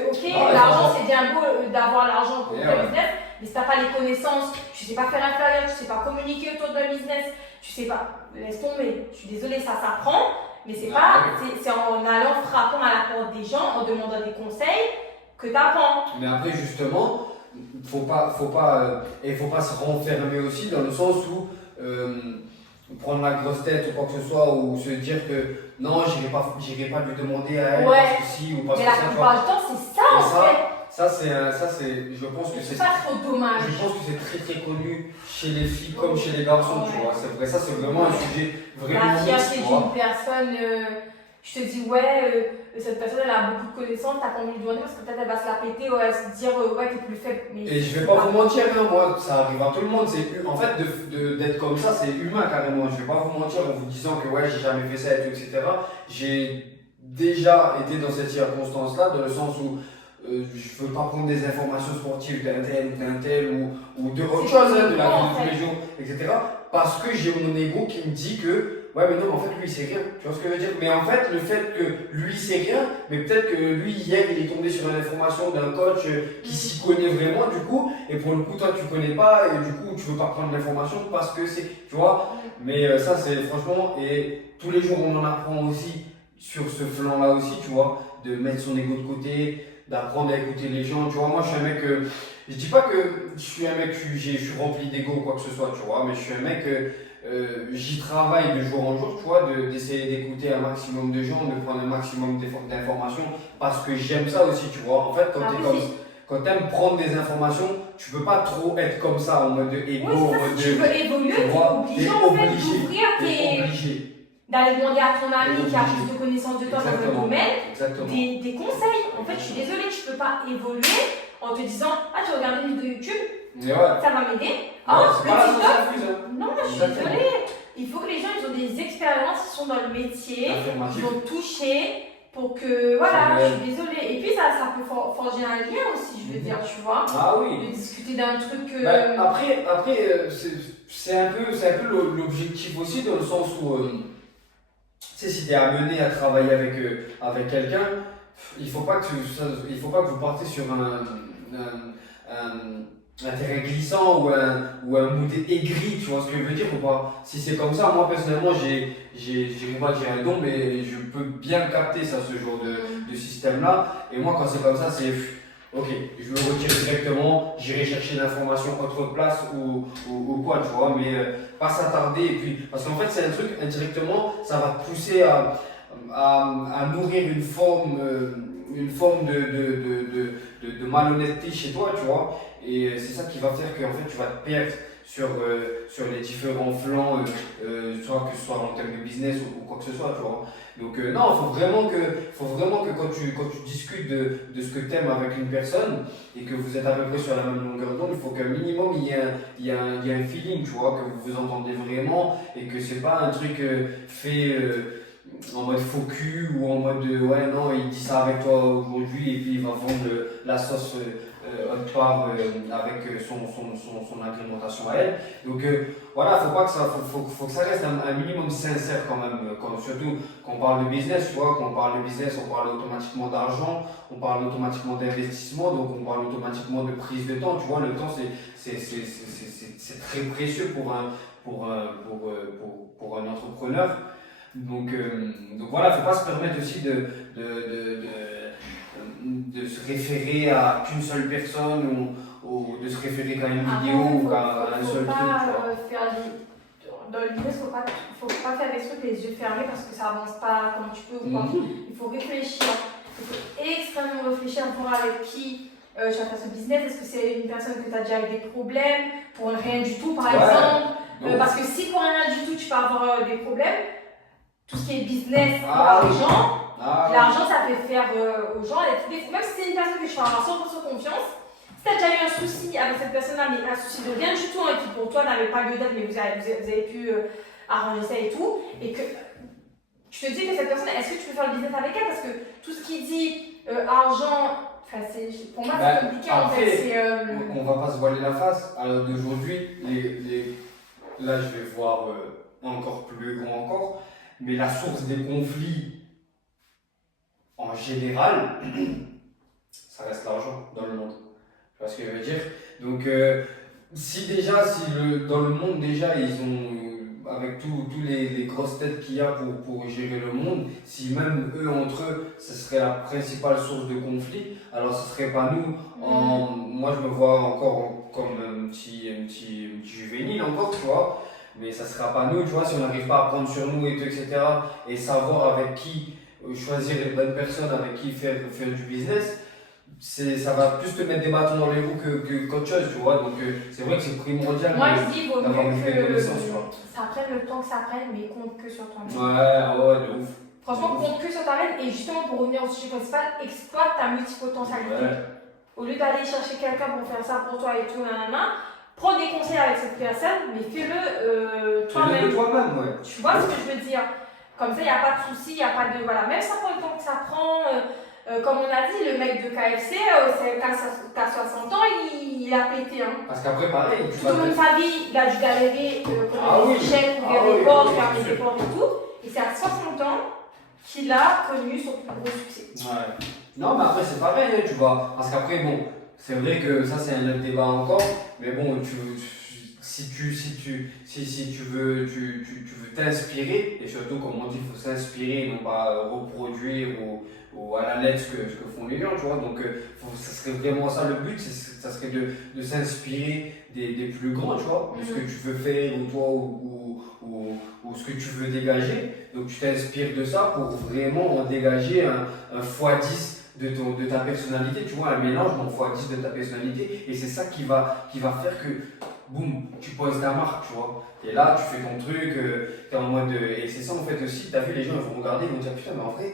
l'argent, c'est bien beau d'avoir l'argent pour faire un business, mais si tu n'as pas les connaissances, tu ne sais pas faire un flyer, tu ne sais pas communiquer autour d'un business, tu ne sais pas, laisse tomber. Je suis désolée, ça s'apprend, mais c'est en allant frappant à la porte des gens, en demandant des conseils, que tu apprends. Mais après, justement, faut pas se renfermer aussi dans le sens où prendre la grosse tête ou quoi que ce soit, ou se dire que non, j'irai pas lui demander à elle parce que si ou parce que ça. Mais la plupart du temps, c'est ça en fait. Ça, je pense que c'est pas trop dommage. Je pense que c'est très très connu chez les filles comme chez les garçons, tu vois. C'est vrai, ça c'est vraiment un sujet vraiment. La fierté d'une personne, je te dis cette personne elle a beaucoup de connaissances, t'as pas envie de lui demander parce que peut-être elle va se la péter ou elle va se dire t'es plus faible. Mais et je vais pas vous mentir, moi ça arrive à tout le monde. En fait, d'être comme ça, c'est humain carrément. Je vais pas vous mentir en vous disant que j'ai jamais fait ça et tout, etc. J'ai déjà été dans cette circonstance-là, dans le sens où je veux pas prendre des informations sportives d'un tel ou de autre chose, de la vie de tous les jours, etc. Parce que j'ai mon ego qui me dit que mais non, en fait, lui, il sait rien. Tu vois ce que je veux dire? Mais en fait, le fait que lui, il sait rien, mais peut-être que lui, hier, il est tombé sur une information d'un coach qui s'y connaît vraiment, du coup, et pour le coup, toi, tu connais pas, et du coup, tu veux pas prendre l'information parce que c'est. Tu vois? Mais ça, c'est franchement, et tous les jours, on en apprend aussi sur ce flanc-là aussi, tu vois, de mettre son ego de côté, d'apprendre à écouter les gens. Tu vois, moi, je suis un mec. Je dis pas que je suis un mec, je suis rempli d'ego ou quoi que ce soit, tu vois, mais je suis un mec. J'y travaille de jour en jour, tu vois, d'essayer d'écouter un maximum de gens, de prendre un maximum d'informations, parce que j'aime ça aussi, tu vois. En fait, quand tu aimes prendre des informations, tu peux pas trop être comme ça, en mode ego, en mode. Si tu veux évoluer, tu es obligé en fait d'ouvrir d'aller demander à ton ami qui a plus de connaissances de toi dans le domaine des conseils. En fait, je suis désolée, tu peux pas évoluer en te disant tu regardes une vidéo YouTube, ça va m'aider. C'est pas la TikTok. Non, je suis désolée. Il faut que les gens ils ont des expériences, ils sont dans le métier, ils ont touché pour que. Voilà, je suis désolée. Et puis ça peut forger un lien aussi, je veux dire, tu vois. Ah oui. De discuter d'un truc. Après c'est un peu l'objectif aussi, dans le sens où. Tu sais, si tu es amené à travailler avec quelqu'un, il faut pas que vous partez sur un terrain glissant ou un mood aigri, tu vois ce que je veux dire ou pas? Si c'est comme ça, moi personnellement, j'irai pas dire un don, mais je peux bien capter ça, ce genre de système-là. Et moi, quand c'est comme ça, c'est ok, je me retire directement, j'irai chercher l'information autre place ou quoi, tu vois, mais pas s'attarder. Et puis, parce qu'en fait, c'est un truc, indirectement, ça va te pousser à nourrir une forme de malhonnêteté chez toi, tu vois. Et c'est ça qui va faire que en fait, tu vas te perdre sur les différents flancs, soit que ce soit en termes de business ou quoi que ce soit, tu vois. Donc non, faut vraiment que quand tu discutes de ce que tu aimes avec une personne et que vous êtes à peu près sur la même longueur d'onde, il faut qu'un minimum il y a un feeling, tu vois, que vous vous entendez vraiment et que c'est pas un truc fait en mode faux cul ou en mode ouais non il dit ça avec toi aujourd'hui et puis il va vendre la sauce autre part avec son agrémentation à elle. Donc voilà, faut pas que ça, faut que ça reste un minimum sincère quand même, surtout quand on parle de business, tu vois, quand on parle de business, on parle automatiquement d'argent, on parle automatiquement d'investissement, donc on parle automatiquement de prise de temps, tu vois, le temps c'est très précieux pour un entrepreneur. Donc voilà, faut pas se permettre aussi de se référer à qu'une seule personne ou de se référer qu'à une vidéo ou qu'à un seul truc. Dans le business, faut pas faire des trucs les yeux fermés parce que ça avance pas comme tu peux ou quoi. Il faut réfléchir. Il faut extrêmement réfléchir pour avec qui tu vas faire ce business. Est-ce que c'est une personne que tu as déjà eu des problèmes pour rien du tout par exemple parce que si pour rien du tout tu peux avoir des problèmes, tout ce qui est business, l'argent ça fait faire aux gens, même si c'est une personne que je fais avoir 100% confiance, si tu as déjà eu un souci avec cette personne-là, mais un souci de rien du tout, et qui pour toi n'avait pas lieu d'être, mais vous avez pu arranger ça et tout, et que tu te dis que cette personne, est-ce que tu peux faire le business avec elle? Parce que tout ce qui dit argent, pour moi c'est compliqué en fait. On va pas se voiler la face. Alors d'aujourd'hui, là je vais voir encore plus grand encore. Mais la source des conflits, en général, ça reste l'argent dans le monde. Tu vois ce que je veux dire? Donc, dans le monde, déjà, ils ont, avec tous les grosses têtes qu'il y a pour gérer le monde, si même eux, entre eux, ce serait la principale source de conflit, alors ce serait pas nous. Moi, je me vois encore comme un petit juvénile encore, tu vois. Mais ça ne sera pas nous, tu vois, si on n'arrive pas à prendre sur nous, etc. Et savoir avec qui choisir les bonnes personnes, avec qui faire du business, ça va plus te mettre des bâtons dans les roues qu'autre chose, tu vois. Donc c'est vrai que c'est primordial d'avoir une vraie connaissance, tu vois. Ça prenne le temps que ça prenne, mais compte que sur toi-même. Ouais, de ouf. Franchement, compte que sur toi-même. Et justement, pour revenir au sujet principal, exploite ta multipotentialité. Au lieu d'aller chercher quelqu'un pour faire ça pour toi et tout, prends des conseils avec cette personne, mais fais-le toi-même. Tu vois ce que je veux dire? Comme ça, il n'y a pas de souci, il n'y a pas de. Voilà, même ça prend le temps que ça prend. Comme on a dit, le mec de KFC, qu'à 60 ans, il a pété. Hein. Parce qu'après, pareil. Tout au long de sa vie, il a dû galérer, comme des chefs, ouvrir des portes, fermer des portes et tout. Et c'est à 60 ans qu'il a connu son plus gros succès. Ouais. Non, mais après, c'est pareil, hein, tu vois. Parce qu'après, bon. C'est vrai que ça c'est un autre débat encore, mais bon, si tu veux t'inspirer, et surtout comme on dit, il faut s'inspirer, non pas reproduire ou à la lettre ce que font les gens, tu vois. Donc ça serait vraiment ça le but, ça serait de s'inspirer des plus grands, tu vois, de ce que tu veux faire ou toi ou ce que tu veux dégager. Donc tu t'inspires de ça pour vraiment en dégager un x10 de ta personnalité, tu vois, un mélange en x10 de ta personnalité, et c'est ça qui va faire que boum, tu poses ta marque, tu vois, et là tu fais ton truc, t'es en mode, et c'est ça en fait aussi, t'as vu, les gens ils vont regarder, ils vont dire putain, mais en vrai,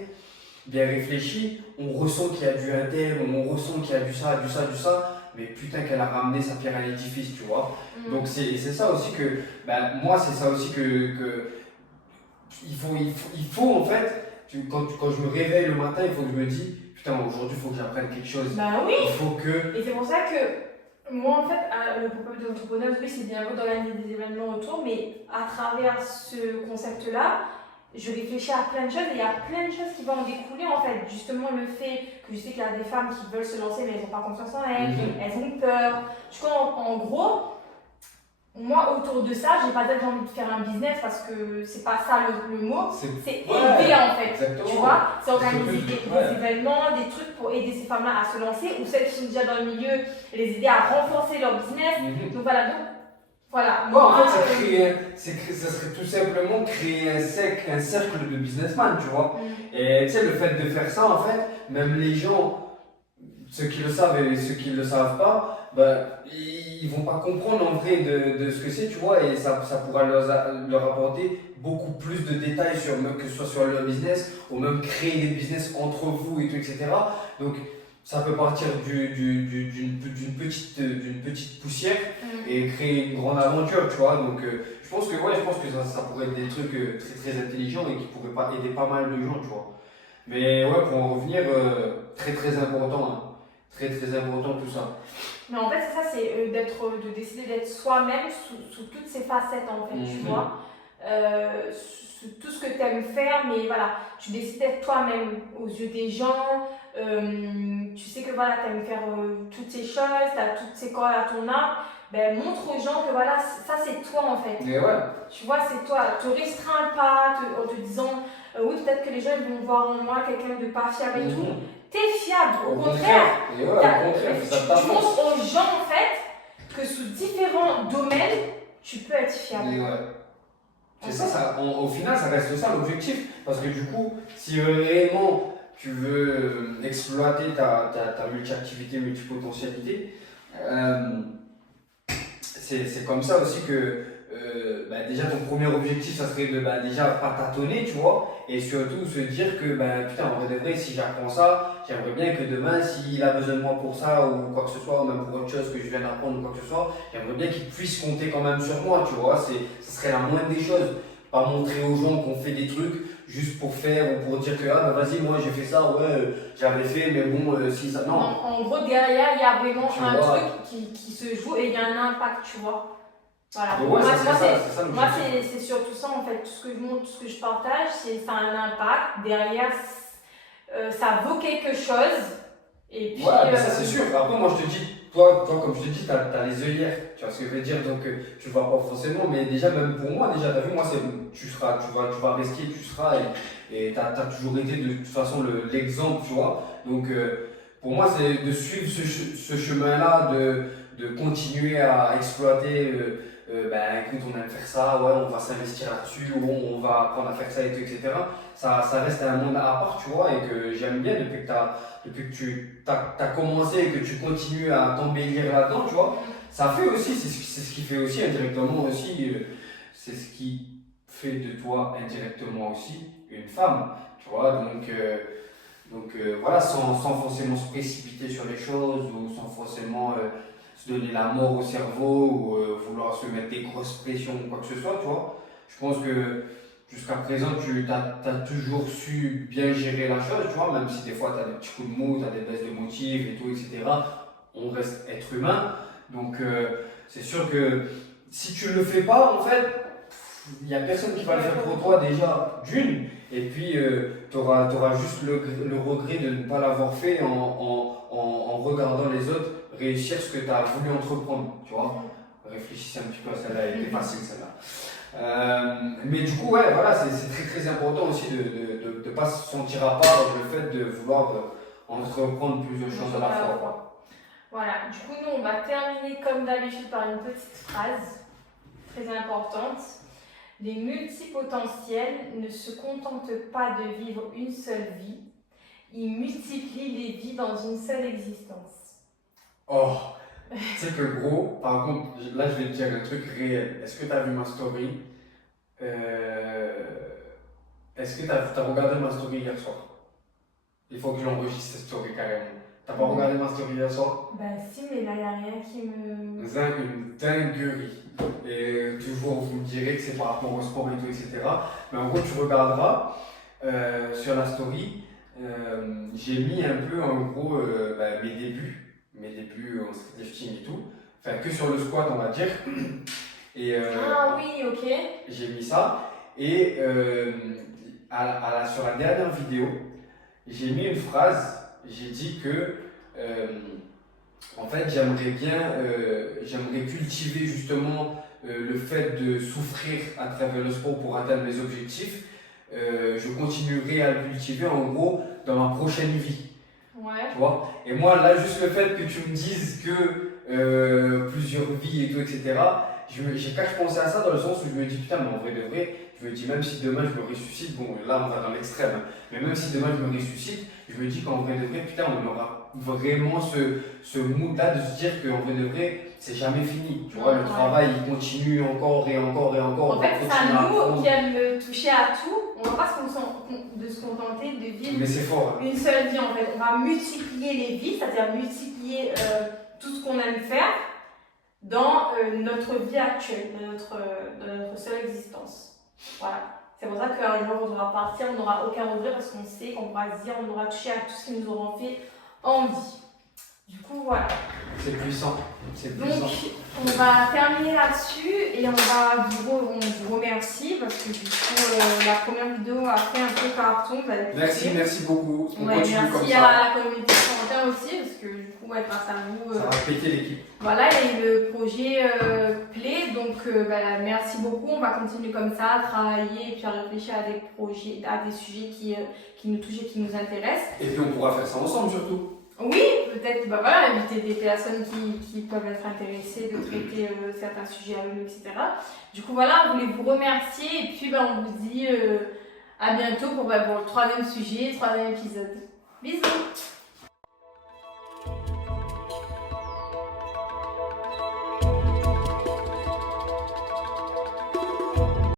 bien réfléchi, on ressent qu'il y a du interne, on ressent qu'il y a du ça, mais putain qu'elle a ramené sa pierre à l'édifice, tu vois. Donc c'est ça aussi que, moi c'est ça aussi que il faut en fait, quand je me réveille le matin, il faut que je me dise, putain, aujourd'hui, il faut que j'apprenne quelque chose. Bah oui. Il faut que. Et c'est pour ça que moi, en fait, le propos des entrepreneurs, oui, c'est bien beau d'organiser des événements autour, mais à travers ce concept-là, je réfléchis à plein de choses et il y a plein de choses qui vont en découler, en fait. Justement, le fait que je sais qu'il y a des femmes qui veulent se lancer, mais elles n'ont pas confiance en elles, elles ont peur. Du coup, en gros, moi, autour de ça, j'ai pas dit que j'ai envie de faire un business parce que c'est pas ça le mot, c'est aider en fait. Exactement. Tu vois, c'est organiser des événements, des trucs pour aider ces femmes-là à se lancer ou celles qui sont déjà dans le milieu, les aider à renforcer leur business. Donc voilà. En fait, ça serait tout simplement créer un cercle de businessman, tu vois. Et tu sais, le fait de faire ça, en fait, même les gens ceux qui le savent et ceux qui ne le savent pas, ben, ils vont pas comprendre en vrai de ce que c'est, tu vois, et ça pourra leur apporter beaucoup plus de détails sur, même que ce soit sur leur business, ou même créer des business entre vous et tout, etc. Donc, ça peut partir d'une petite poussière et créer une grande aventure, tu vois. Donc, je pense que ça pourrait être des trucs très, très intelligents et qui pourraient pas aider pas mal de gens, tu vois. Mais ouais, pour en revenir, très, très important, hein. Très, très important tout ça. Mais en fait, c'est ça, c'est de décider d'être soi-même sous toutes ses facettes, en fait, tu vois. Sous tout ce que tu aimes faire, mais voilà, tu décides d'être toi-même aux yeux des gens. Tu sais que voilà, tu aimes faire toutes ces choses, tu as toutes ces cordes à ton arc. Ben, montre aux gens que voilà, ça c'est toi en fait. Mais ouais. Tu vois, c'est toi. Te restreins pas en te disant oui, peut-être que les gens ils vont voir en moi quelqu'un de pas fiable et tout. T'es fiable, au contraire. Et ouais, au contraire, tu montres aux gens en fait que sous différents domaines, tu peux être fiable. Et ouais. C'est ça, au final, ça reste ça l'objectif. Parce que du coup, si réellement tu veux exploiter ta multi-activité, multipotentialité, c'est comme ça aussi que déjà ton premier objectif, ça serait de déjà pas tâtonner, tu vois, et surtout se dire que putain, en vrai de vrai, si j'apprends ça, j'aimerais bien que demain, s'il a besoin de moi pour ça ou quoi que ce soit, ou même pour autre chose que je viens d'apprendre ou quoi que ce soit, j'aimerais bien qu'il puisse compter quand même sur moi, tu vois, ça serait la moindre des choses. Pas montrer aux gens qu'on fait des trucs juste pour faire ou pour dire que vas-y, moi j'ai fait ça, ouais, j'avais fait, mais bon, si ça. Non. En gros, derrière, il y a vraiment truc qui se joue et il y a un impact, tu vois. Voilà. Ouais, moi, c'est surtout ça en fait. Tout ce que je montre, tout ce que je partage, ça a un impact. Derrière, ça vaut quelque chose. Et puis, ouais, mais ça c'est sûr. Après, moi je te dis, toi comme je te dis, t'as les œillères. Tu vois ce que je veux dire? Donc, tu vois pas forcément, mais déjà, même pour moi, déjà, t'as vu, moi, tu vas risquer, tu seras, et t'as toujours été de toute façon l'exemple, tu vois. Donc, pour moi, c'est de suivre ce chemin-là, de continuer à exploiter. Écoute, on aime faire ça, ouais, on va s'investir là-dessus, on va apprendre à faire ça et tout, etc. Ça reste un monde à part, tu vois, et que j'aime bien depuis que tu as commencé et que tu continues à t'embellir là-dedans, tu vois. Ça fait aussi, c'est ce qui fait aussi indirectement aussi, c'est ce qui fait de toi indirectement aussi une femme, tu vois. Donc voilà, sans forcément se précipiter sur les choses ou sans forcément se donner la mort au cerveau ou vouloir se mettre des grosses pressions ou quoi que ce soit, tu vois. Je pense que jusqu'à présent, tu as toujours su bien gérer la chose, tu vois, même si des fois tu as des petits coups de mou, tu as des baisses de motifs et tout, etc. On reste être humain. Donc c'est sûr que si tu ne le fais pas, en fait, il n'y a personne qui va le faire pour toi déjà, d'une. Et puis tu auras juste le regret de ne pas l'avoir fait en regardant les autres réussir ce que tu as voulu entreprendre, tu vois. Réfléchissez un petit peu à celle-là, elle était facile celle-là. Mais du coup, ouais, voilà, c'est très très important aussi de ne pas se sentir à part avec le fait de vouloir entreprendre plusieurs choses à la fois. Voilà, du coup, nous on va terminer comme d'habitude par une petite phrase très importante. Les multipotentiels ne se contentent pas de vivre une seule vie, ils multiplient les vies dans une seule existence. Oh, tu sais que gros, par contre, là je vais te dire un truc réel. Est-ce que tu as vu ma story? Est-ce que tu as regardé ma story hier soir? Il faut que j'enregistre cette story carrément. T'as pas regardé ma story hier soir? Bah si, mais là, il n'y a rien qui me... Une dinguerie. Et toujours, vous me direz que c'est par rapport au sport et tout, etc. Mais en gros, tu regarderas sur la story, j'ai mis un peu, en gros, mes débuts en streetlifting et tout. Enfin, que sur le squat, on va dire. Et, ah oui, ok. J'ai mis ça. Et sur la dernière vidéo, j'ai mis une phrase. J'ai dit que, en fait, j'aimerais cultiver justement le fait de souffrir à travers le sport pour atteindre mes objectifs. Je continuerai à le cultiver en gros dans ma prochaine vie. Ouais. Tu vois? Et moi, là, juste le fait que tu me dises que plusieurs vies et tout, etc., j'ai qu'à penser à ça dans le sens où je me dis, putain, mais en vrai de vrai, je me dis, même si demain je me ressuscite, bon, là, on va dans l'extrême, mais même si demain je me ressuscite, je me dis qu'en vrai de vrai, putain, vraiment ce mood-là de se dire qu'en vrai de vrai, c'est jamais fini. Tu vois, le travail, il continue encore et encore et encore. En fait, c'est à nous qui aiment toucher à tout. On ne va pas se contenter de vivre mais c'est fort, hein. une seule vie. En fait, on va multiplier les vies, c'est-à-dire multiplier tout ce qu'on aime faire dans notre vie actuelle, dans notre seule existence. Voilà. C'est pour ça qu'un jour on devra partir, on n'aura aucun regret parce qu'on sait qu'on pourra se dire on aura touché à tout ce qui nous aura fait envie. Du coup, voilà. C'est puissant. Donc, on va terminer là-dessus et on vous remercie parce que du coup, la première vidéo a fait un peu carton. Merci beaucoup. On continue merci comme ça. à la communauté commentaire aussi parce que du coup, grâce à vous. Ça va péter l'équipe. Voilà, et le projet plaît, donc merci beaucoup. On va continuer comme ça, à travailler et puis à réfléchir à des projets, à des sujets qui nous touchent et qui nous intéressent. Et puis on pourra faire ça ensemble surtout. Oui, peut-être inviter des personnes qui peuvent être intéressées de traiter certains sujets avec nous, etc. Du coup, voilà, on voulait vous remercier et puis on vous dit à bientôt pour le troisième sujet, troisième épisode. Bisous!